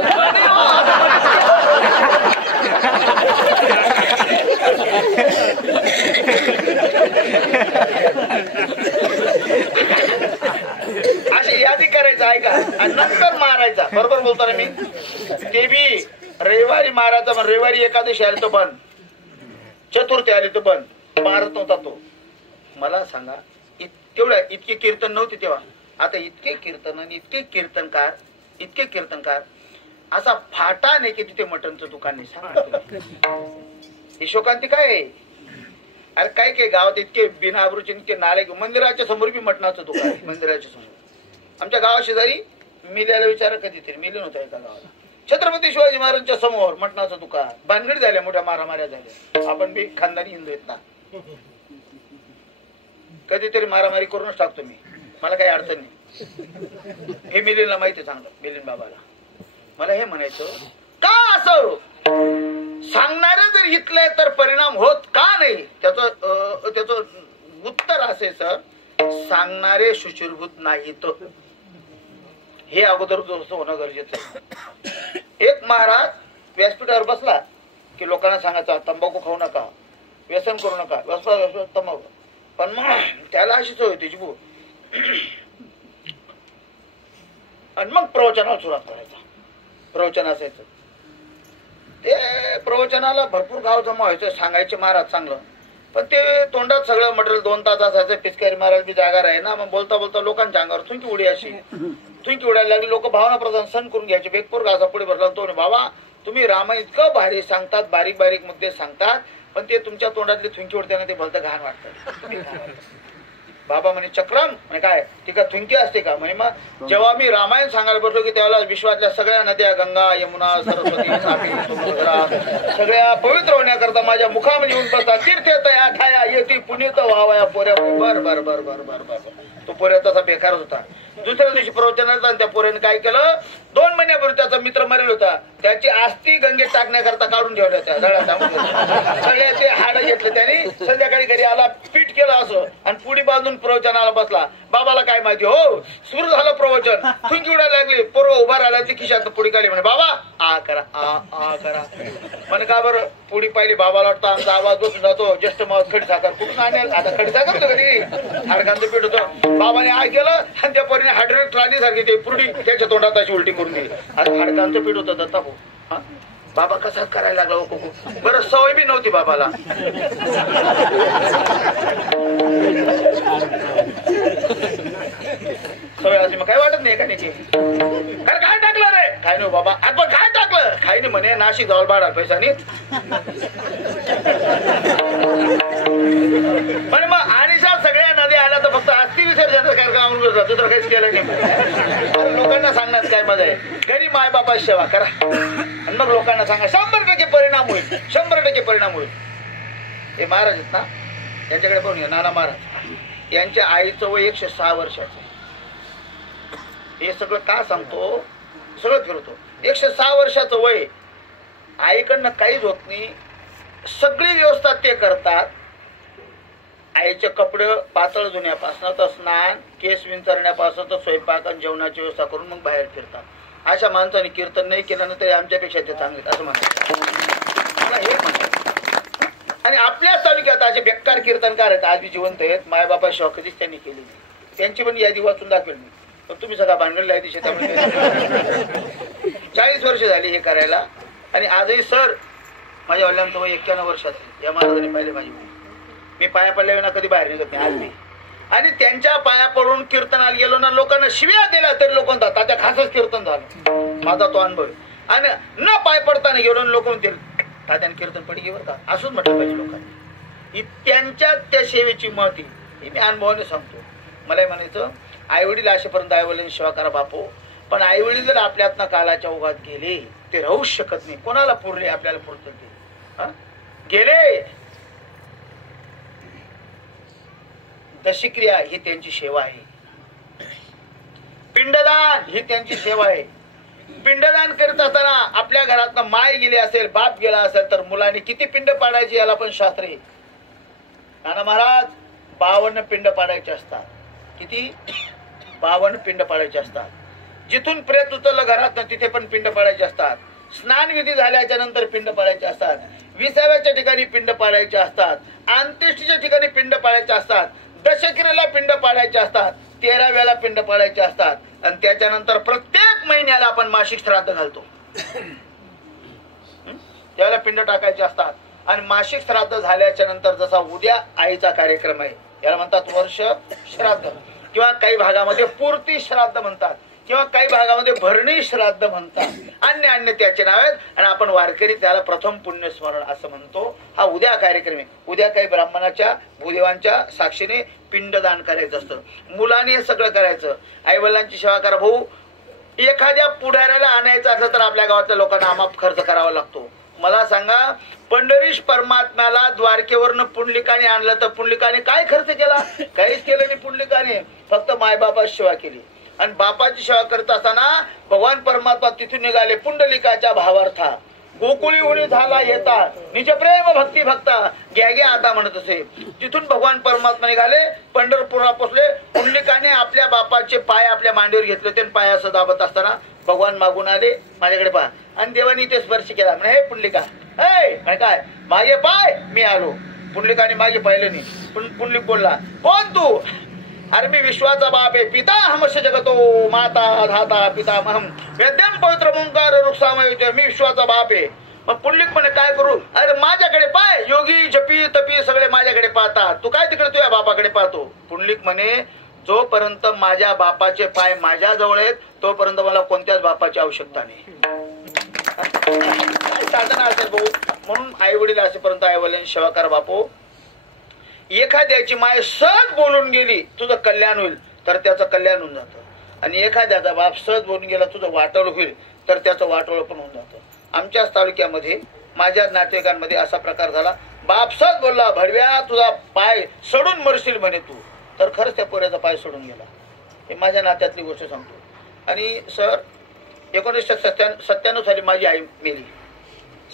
अशी यादी करायचं ऐका आणि नंतर मारायचा बरोबर बोलतो ना मी ते बी रविवारी मारायचा पण रविवारी एकादशी आली तो बंद चतुर्थी आली तो बंद मारत नव्हता तो मला सांगा तेवढ्या इतके कीर्तन नव्हते तेव्हा आता इतके कीर्तन आणि इतके कीर्तनकार असा फाटा नाही की तिथे मटनचं दुकान नाही सांगा हिशोकांती काय अरे काय काय गावात इतके बिनआबरूचे इतके नाले मंदिराच्या समोर बी मटणाचं दुकान मंदिराच्या समोर आमच्या गावा शेजारी मिल्याला विचारा कधीतरी मिली नव्हतं एका गावाला छत्रपती शिवाजी महाराजांच्या समोर मटणाचं दुकान भानगडी झाल्या मोठ्या मारामाऱ्या झाल्या आपण बी खानदानी हिंदू आहेत ना कधीतरी मारामारी करूनच टाकतो मी मला काही अडचण नाही हे मिलिंदला माहिती चांगलं मिलिंद बाबाला मला हे म्हणायचं का असं सांगणारे जर इथले तर परिणाम होत का नाही त्याचं उत्तर असे सर सांगणारे शुचिरभूत नाहीत हे अगोदर होणं गरजेचं आहे एक महाराज व्यासपीठावर बसला की लोकांना सांगायचा तंबाखू खाऊ नका व्यसन करू नका तंबाखू पण मग त्याला अशीच होती त्याची भू आणि मग प्रवचनाला सुरुवात करायचा प्रवचन असायचं ते प्रवचनाला भरपूर गाव जमा व्हायचं सांगायचे महाराज चांगलं पण ते तोंडात सगळं मटेरियल 2 तास असायचं पिचकारी महाराज बी जागा राही ना मग बोलता बोलता लोकांच्या अंगावर थुंकी उडी अशी थुंकी उडायला लागली लोक भावना प्रधान सण करून घ्यायचे बेगपूर घासा पुढे भरला तो बाबा तुम्ही रामायण इतकं भारी सांगतात बारीक बारीक मुद्दे सांगतात पण ते तुमच्या तोंडातली थुंकी उडताना ते भलतं घाण वाटतं बाबा म्हणे चक्रम म्हणे काय ती का थुंकी असते का म्हणे मग जेव्हा मी रामायण सांगायला बसलो की त्यावेळेला विश्वातल्या सगळ्या नद्या गंगा यमुना सरस्वती तापी तुंगभद्रा सगळ्या पवित्र होण्याकरता माझ्या मुखामध्ये येऊन बसतात तीर्थया ठाया येती पुण्यत व्हावया पोऱ्या बर बर बर बर बर बर तो पोऱ्या तसा बेकारच होता दुसऱ्या दिवशी प्रवचनाचा त्या पोऱ्याने काय केलं 2 महिन्यापूर्वी त्याचा मित्र मरेल होता त्याची आस्ती गंगेत टाकण्याकरता काढून ठेवल्या त्या दळा सगळ्याचे हाड घेतले त्यांनी संध्याकाळी घरी आला पीठ केलं असं आणि पुढी बांधून प्रवचनाला बसला बाबाला काय माहिती हो सुरू झालं प्रवचन थुंकी उडायला लागली पोरं उभा राहिला ती खिशात पुढी काढली म्हणे बाबा आ करा आ करा म्हणे का बरं पुढी पाहिली बाबाला वाटतं आमचा आवाज बसून जातो ज्येष्ठ मावत खडी साखर कुठून आणेल आता खडी साखर होतं घरी हाडकांचं पीठ होतं बाबाने आ केलं आणि त्या पोरीने हायड्रोलिक ट्राली सारखी ते पुरडी त्याच्या तोंडात अशी उलटी करून गेली आणि हाडकांचं पीठ होतं दत्ता भाऊ बाबा कसाच करायला लागला हो. बरं सवय बी नव्हती बाबाला. सवय अशी मग काय वाटत नाही का नाही. काय टाकलं रे. काय नाही बाबा. आपण काय टाकलं. काही नाही म्हणे नाशिक जाऊन भाडा पैसा नाही. पण मग आणि सगळ्या नद्या आल्या तर फक्त अस्थि विसर्जनाचा कार्यक्रम दुसरं काहीच केलं नाही. लोकांना सांगण्यात काय मजा आहे. घरी माय बापाची सेवा करा आणि मग लोकांना सांगा. 100% परिणाम होईल. 100% परिणाम होईल. हे महाराज आहेत ना, यांच्याकडे पाहून घ्या. नाना महाराज यांच्या आईचं वय 106 वर्षाचं. हे सगळं का सांगतो, सगळं फिरतो. 106 वर्षाचं वय, आईकडनं काहीच होत नाही. सगळी व्यवस्था ते करतात. आईचे कपडे पातळ धुण्यापासून तर स्नान, केस विंचरण्यापासून तर स्वयंपाक आणि जेवणाची व्यवस्था करून मग बाहेर फिरतात. अशा माणसाने कीर्तन नाही केलं ना तरी आमच्यापेक्षा ते चांगले असं म्हणतात. मला हे म्हणतात. आणि आपल्या तालुक्यात असे बेकार कीर्तनकार आहेत, आज बी जिवंत आहेत. मायबापा शिवा कधीच त्यांनी केली नाही. त्यांची पण यादी वाचून दाखवेल मी. पण तुम्ही सगळा भांडलेला आहे दिशे. त्यामुळे 40 वर्ष झाली हे करायला. आणि आजही सर माझ्या वडिलांचं वय 91 वर्षाचं. या महाराजांनी पाहिले माझी. मी पाया पडल्याविना कधी बाहेर निघत नाही आज मी. आणि त्यांच्या पाया पडून कीर्तनाला गेलो ना, लोकांना शिव्या दिल्या तरी लोक म्हणतात तात्या खासच कीर्तन झालं. माझा तो अनुभव. आणि न पाय पडताना गेलो लोक म्हणतील तात्याने कीर्तन पडी घेवर का. असंच म्हटलं पाहिजे लोकांनी. त्यांच्या त्या सेवेची महती ही मी अनुभवाने सांगतो. मला म्हणायचं आई वडील असेपर्यंत आई वडिलांनी सेवा करा बापू. पण आई वडील जर आपल्यातनं कालाच्या ओघात गेले ते राहूच शकत नाही. कोणाला पुरले आपल्याला पुरत ते गेले. दशक्रिया ही त्यांची सेवा आहे. पिंडदान ही त्यांची सेवा आहे. पिंडदान करत असताना आपल्या घरातनं माय गेली असेल, बाप गेला असेल तर मुलांनी किती पिंड पाडायची याला पण शास्त्र आहे. नाना महाराज 52 पिंड पाडायचे असतात. किती? 52 पिंड पाडायचे असतात. जिथून प्रेत उचललं घरात तिथे पण पिंड पाडायचे असतात. स्नान विधी झाल्याच्या नंतर पिंड पाडायचे असतात. 20व्याच्या ठिकाणी पिंड पाडायचे असतात. अंत्येष्टीच्या ठिकाणी पिंड पाडायचे असतात. दशक्रियेला पिंड पाडायचे असतात. 13व्याला पिंड पाडायचे असतात. आणि त्याच्यानंतर प्रत्येक महिन्याला आपण मासिक श्राद्ध घालतो. त्याला पिंड टाकायचे असतात. आणि मासिक श्राद्ध झाल्याच्या नंतर जसा उद्या आईचा कार्यक्रम आहे याला म्हणतात वर्ष श्राद्ध, किंवा काही भागामध्ये पूर्ती श्राद्ध म्हणतात, किंवा काही भागामध्ये भरणी श्राद्ध म्हणतात. अन्य अन्य त्याचे नाव आहेत. आणि आपण वारकरी त्याला प्रथम पुण्यस्मरण असं म्हणतो. हा उद्या कार्यक्रम आहे. उद्या काही ब्राह्मणाच्या भूदेवांच्या साक्षीने पिंडदान करायचं असतं. मुलाने हे सगळं करायचं. आई वडिलांची सेवा करा. भाऊ एखाद्या पुढाऱ्याला आणायचं असलं तर आपल्या गावातल्या लोकांना अमाप खर्च करावा लागतो. मला सांगा, पंढरीश परमात्म्याला द्वारकेवरनं पुंडलिकाने आणलं तर पुंडलिकाने काय खर्च केला? काहीच केलं नाही. पुंडलिकाने फक्त मायबापाची सेवा केली. आणि बापाची सेवा करत असताना भगवान परमात्मा तिथून निघाले पुंडलिकाच्या भावार्था. गोकुळी होळी झाला येता निज प्रेम भक्ती भक्ता घ्या घ्या आता म्हणत असे. तिथून भगवान परमात्मा निघाले, पंढरपूरला पोचले. पुंडलिकाने आपल्या बापाचे पाय आपल्या मांडीवर घेतले होते. पाय असं दाबत असताना भगवान मागून आले, माझ्याकडे पहा. आणि देवानी ते स्पर्श केला. म्हणे हे पुंडलिका, हे काय मागे पाय, मी आलो. पुंडलिकाने मागे पाहिलं नाही. पुंडलिक बोलला, कोण तू? अरे मी विश्वाचा बाप आहे. पिता हमस्य जगतो माता धाता पितामहम वेद्यम पवित्र ओंकार वृक्षामयुज्य. मी विश्वाचा बाप आहे. मग पुंडलिक म्हणे काय करू? अरे माझ्याकडे पाय. योगी जपी तपी सगळे माझ्याकडे पाहतात. तू काय तिकडे तुझ्या बापाकडे पाहतो? पुंडलिक म्हणे जोपर्यंत माझ्या बापाचे पाय माझ्या जवळ आहेत तोपर्यंत मला कोणत्याच बापाची आवश्यकता नाही. साधना असेल भाऊ. म्हणून आई वडील असेपर्यंत आई वडिलांची सेवा करा बापू. एखाद्याची माय सहज बोलून गेली तुझं कल्याण होईल तर त्याचं कल्याण होऊन जातं. आणि एखाद्याचा बाप सहज बोलून गेला तुझं वाटोळ होईल तर त्याचं वाटोळ पण होऊन जातं. आमच्याच तालुक्यामध्ये माझ्या नातेवाईकांमध्ये असा प्रकार झाला. बाप सहज बोलला, भडव्या तुझा पाय सोडून मरशील म्हणे तू. तर खरंच त्या पोऱ्याचा पाय सोडून गेला. हे माझ्या नात्यातली गोष्ट सांगतो. आणि सर 1997 साली माझी आई मेली.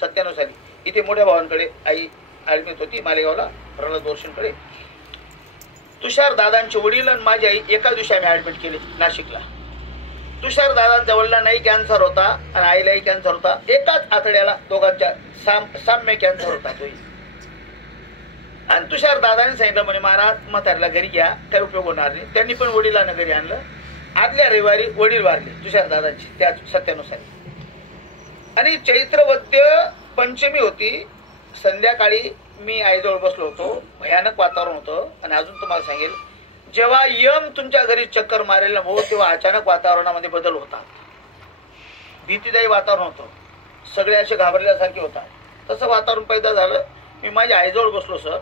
97 साली इथे मोठ्या भावांकडे आई ऍडमिट होती मालेगावला, प्रल्हाद दोर्शेंकडे. तुषार दादांचे वडील आणि माझी आई एका दिवशी आम्ही ऍडमिट केले नाशिकला. तुषार दादांच्या वडिलांनाही कॅन्सर होता आणि आईलाही कॅन्सर होता. एकाच आतड्याला दोघांच्या साम्य कॅन्सर होता तो. आणि तुषार दादाने सांगितलं म्हणे महाराज म्हाताऱ्याला घरी घ्या, काही उपयोग होणार नाही. त्यांनी पण वडिलांना घरी आणलं. आदल्या रविवारी वडील वारले तुषार दादांची त्या 97 साली. आणि चैत्रवद्य पंचमी होती. संध्याकाळी मी आईजवळ बसलो होतो. भयानक वातावरण होतं. आणि अजून तुम्हाला सांगेल, जेव्हा यम तुमच्या घरी चक्कर मारेल ना भाऊ, तेव्हा अचानक वातावरणामध्ये बदल होतात. भीतीदायी वातावरण होतं. सगळे असे घाबरल्यासारखे होतात. तसं वातावरण पैदा झालं. मी माझ्या आईजवळ बसलो सर.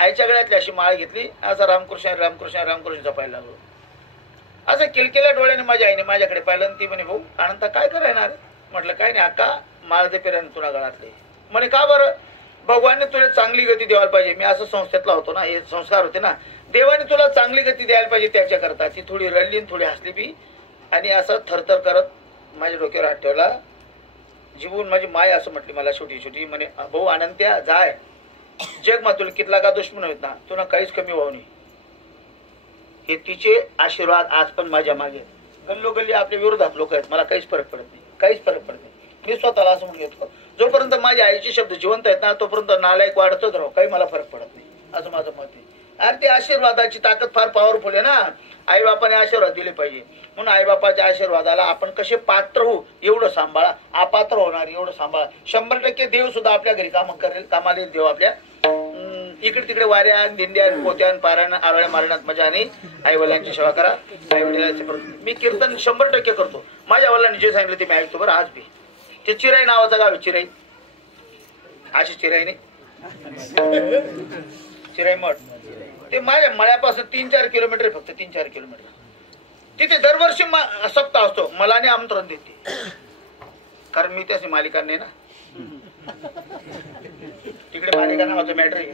आईच्या गळ्यातली अशी माळ घेतली. असं रामकृष्ण रामकृष्ण रामकृष्ण जपायला लागलो. असं किलकिल्या डोळ्याने माझ्या आईने माझ्याकडे पाहिलं आणि ती म्हणे, भाऊ अनंता काय करायणार? म्हटलं काय नाही अक्का, माळ दे पेऱ्याने तुला गळातले. म्हणे का बरं? भगवानने तुला चांगली गती द्यायला पाहिजे. मी असं संस्थेतला होतो ना, हे संस्कार होते ना. देवाने तुला चांगली गती द्यायला पाहिजे त्याच्याकरता. ती थोडी रडली आणि थोडी हसली बी. आणि असं थरथर करत माझ्या डोक्यावर हात ठेवला. जीवन माझी माय असं म्हटली मला छोटी छोटी, म्हणे भाऊ अनंत्या जाय, जग मा तुला कितला का दुश्मन होत ना, तुला काहीच कमी व्हावं नाही. हे तिचे आशीर्वाद आज पण माझ्या मागे. गल्लोगल्ली आपल्या विरोधात लोक आहेत, मला काहीच फरक पडत नाही, काहीच फरक पडत नाही. मी स्वतःला असं म्हणून घेतो, जोपर्यंत माझ्या आईचे शब्द जिवंत आहेत ना, तोपर्यंत नालायक वाढतच राहू, काही मला फरक पडत नाही, असं माझं मत आहे. अरे ते आशीर्वादाची ताकद फार पॉवरफुल आहे ना. आई बापाने आशीर्वाद दिले पाहिजे. म्हणून आई बापाच्या आशीर्वादाला आपण कसे पात्र होऊ एवढं सांभाळा, अपात्र होणार एवढं सांभाळा. 100% देव सुद्धा आपल्या घरी काम करेल, कामाला येईल देव आपल्या. इकडे तिकडे वाऱ्या दिंड्या पोत्या पाऱ्या आरळ्या मारण्यात मजा आणि आई वडिलांची सेवा करा. आई वडिलांची मी कीर्तन 100% करतो. माझ्या वडिलांनी जे सांगितलं ते मी ऐकतो बरं आज बी. ते चिराई नावाचा गाव आहे, चिराई. अशी चिराई नाही, चिराई मठ. ते माझ्या मळ्यापासून 3-4 किलोमीटर, फक्त 3-4 किलोमीटर. तिथे दरवर्षी सप्ताह असतो. मला नाही आमंत्रण देते, कारण मी त्याची मालिका नाही ना. तिकडे मालिका नावाचं मॅटर आहे,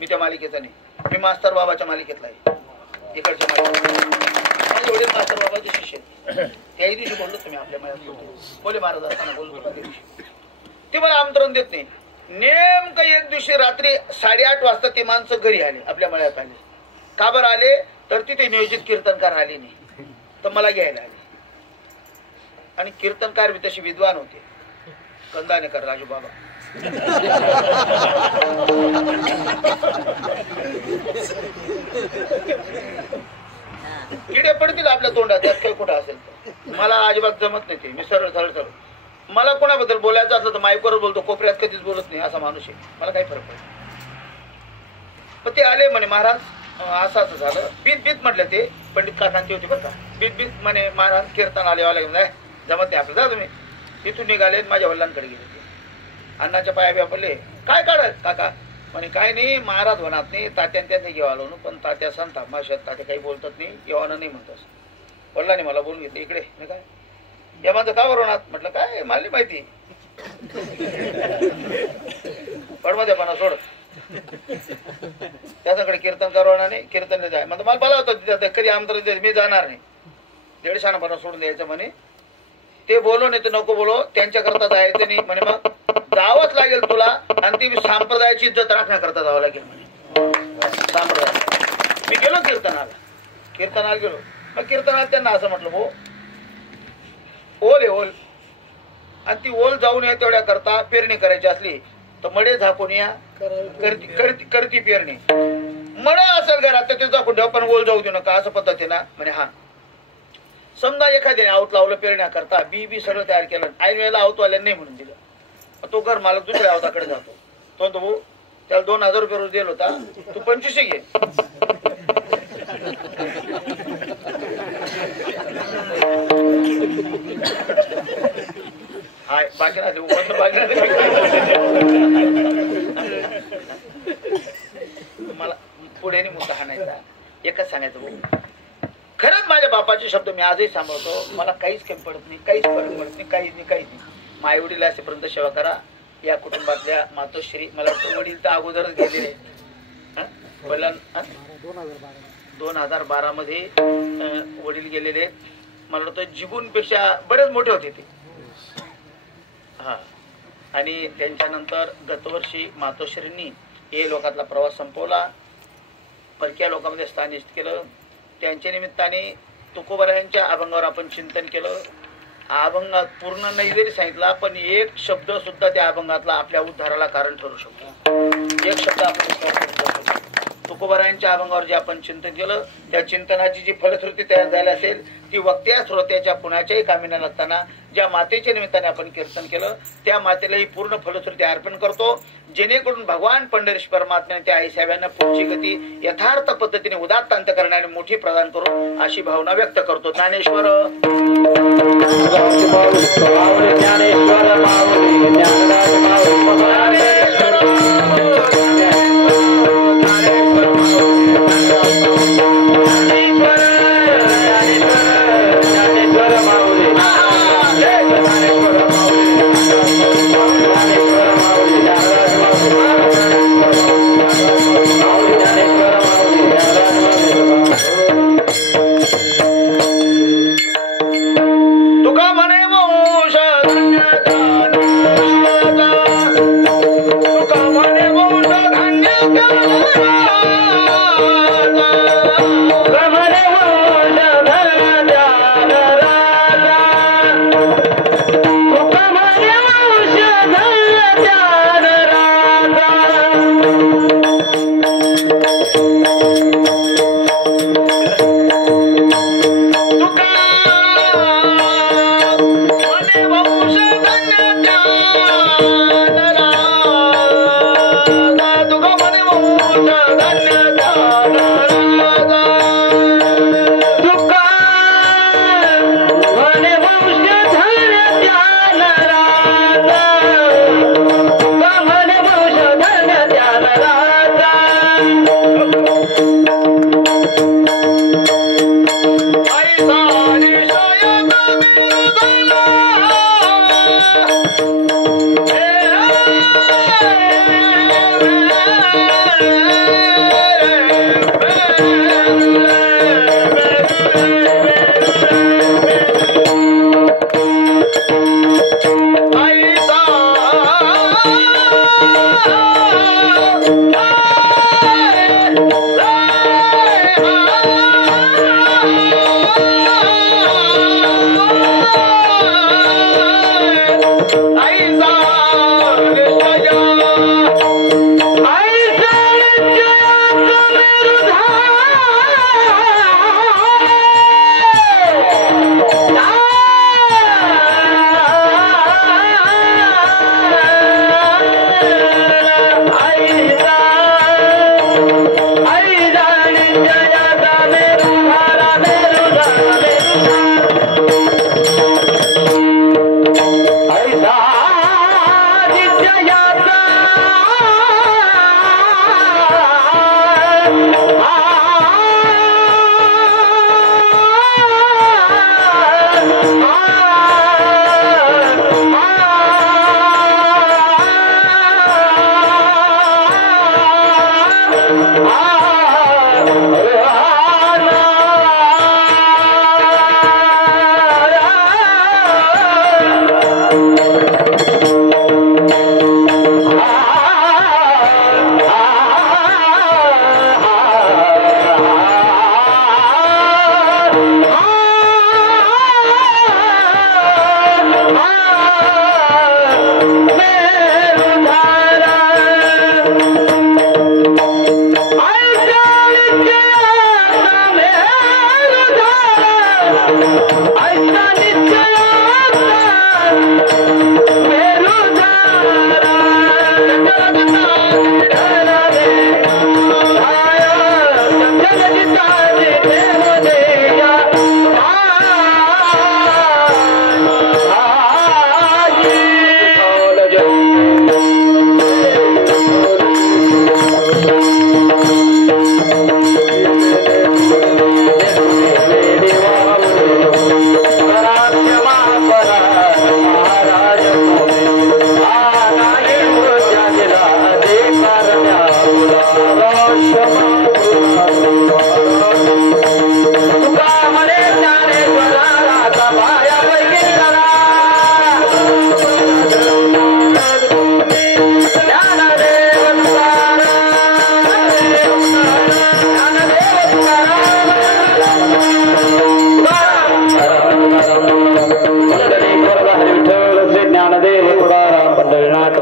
मी त्या मालिकेचा नाही. मी मास्तर बाबाच्या मालिकेतला आहे, इकडच्या मालिकेत. माझे वडील मास्तर बाबाचे शिष्य. त्याही दिवशी बोललो तुम्ही आपल्या मळ्यात बोले महाराज असताना बोललो त्या दिवशी. ते मला आमंत्रण देत नाही. नेमकं एक दिवशी रात्री 8:30 वाजता ते माणसं घरी आले, आपल्या मळ्यात आले. का बरं आले? तर तिथे नियोजित कीर्तनकार आले नाही, तर मला घ्यायला आले. आणि कीर्तनकार बी तसे विद्वान होते, कंदानेकर राजू बाबा. किडे पडतील आपल्या तोंडात, त्यात काही कुठं असेल तर. मला अजिबात जमत नाही ते. मी सरळ सरळ सरळ. मला कोणाबद्दल बोलायचं असलं तर माईकवर बोलतो, कोपऱ्यात कधीच बोलत नाही, असा माणूस आहे. मला काही फरक पडत. पण ते आले म्हणे, महाराज असं असं झालं. बीत बीत म्हटलं. ते पंडित काकांची होती बरं का. बीत बीत म्हणे, महाराज कीर्तन आले वाले नाही जमत नाही आपलं, जा तुम्ही. तिथून निघाले, माझ्या वडिलांकडे गेले. ते अण्णाच्या पाया बिया पडले. काय काढत काका? म्हणे काय नाही, महाराज होणार नाही, तात्यान त्याने घेऊ आलो ना, पण तात्या सांगतात माझ्यात, तात्या काही बोलतात नाही, येवानं नाही म्हणतात. वडिलांनी मला बोलून घेतलं, इकडे मी काय या माझं का बरोबर? म्हटलं काय मला माहिती, पडमध्येपणा सोड. त्याच्याकडे कीर्तन करवणार नाही, कीर्तन जाय म्हणजे मला बोला होतं कधी आमंत्रण मी जाणार नाही. 150पणा सोडून द्यायचं म्हणे. ते बोलो नाही तर नको बोलो, त्यांच्याकरता जायचं नाही म्हणे. मग जावंच लागेल तुला, आणि ती संप्रदायाची इज्जत राखण्याकरता जावं लागेल म्हणे. संप्रदाय. मी गेलो कीर्तनाला गेलो. मग कीर्तनाला त्यांना असं म्हटलं, हो ओल आहे ओल, आणि ती ओल जाऊन या तेवढ्या करता पेरणी करायची असली तर मडे झाकून या, करती पेरणी. मड असेल घरात तर ते झाकून ठेवा, पण ओल जाऊ देऊ नका, असं पद्धतीनं म्हणे. हा समजा एखाद्याने आवत लावलं पेरण्याकरता, बी सगळं तयार केलं, ऐन वेळेला आवतवाल्याने नाही म्हणून दिलं, तो घर मालक दुसऱ्या आवताकडे जातो. तो भाऊ त्याला 2000 रुपये रोज दिला होता, तू 2500 घे. हाय बाकी राहते मला पुढे मुद्दा हाणायचा. एकच सांगायचं भाऊ, खरंच माझ्या बापाचे शब्द मी आजही सांभाळतो. मला काहीच कमी पडत नाही, काहीच फरक पडत नाही, काहीच नाही. माई वडील असेपर्यंत सेवा करा. या कुटुंबातल्या मातोश्री, मला वाटतं वडील तर अगोदरच गेलेले. वडिलांना 2012 मध्ये वडील गेलेले. मला वाटतं जिगूनपेक्षा बरेच मोठे होते ते. हा, आणि त्यांच्यानंतर गतवर्षी मातोश्रींनी हे लोकातला प्रवास संपवला, परक्या लोकांमध्ये स्थान निश्चित केलं. त्यांच्या निमित्ताने तुकोबरायांच्या अभंगावर आपण चिंतन केलं. अभंगात पूर्ण नाही जरी सांगितला, पण एक शब्द सुद्धा त्या अभंगातला आपल्या उद्धाराला कारण ठरू शकतो. एक शब्द आपण उद्धार करू शकतो. तुकोबारायांच्या अभंगावर जे आपण चिंतन केलं त्या चिंतनाची जी फलश्रुती तयार झाली असेल ती वक्त्या श्रोत्याच्या कुणाच्याही कामी न लागताना ज्या मातेच्या निमित्ताने आपण कीर्तन केलं त्या मातेला ही पूर्ण फलश्रुती अर्पण करतो, जेणेकरून भगवान पंढरीश परमात्म्याने त्या आईसाहेबांना पुढची गती यथार्थ पद्धतीने उदात्त अंतकरणाने मोठी प्रदान करू अशी भावना व्यक्त करतो. ज्ञानेश्वर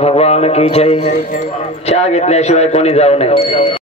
भगवान की जय. चहा घेतल्याशिवाय कोणी जाऊ नये.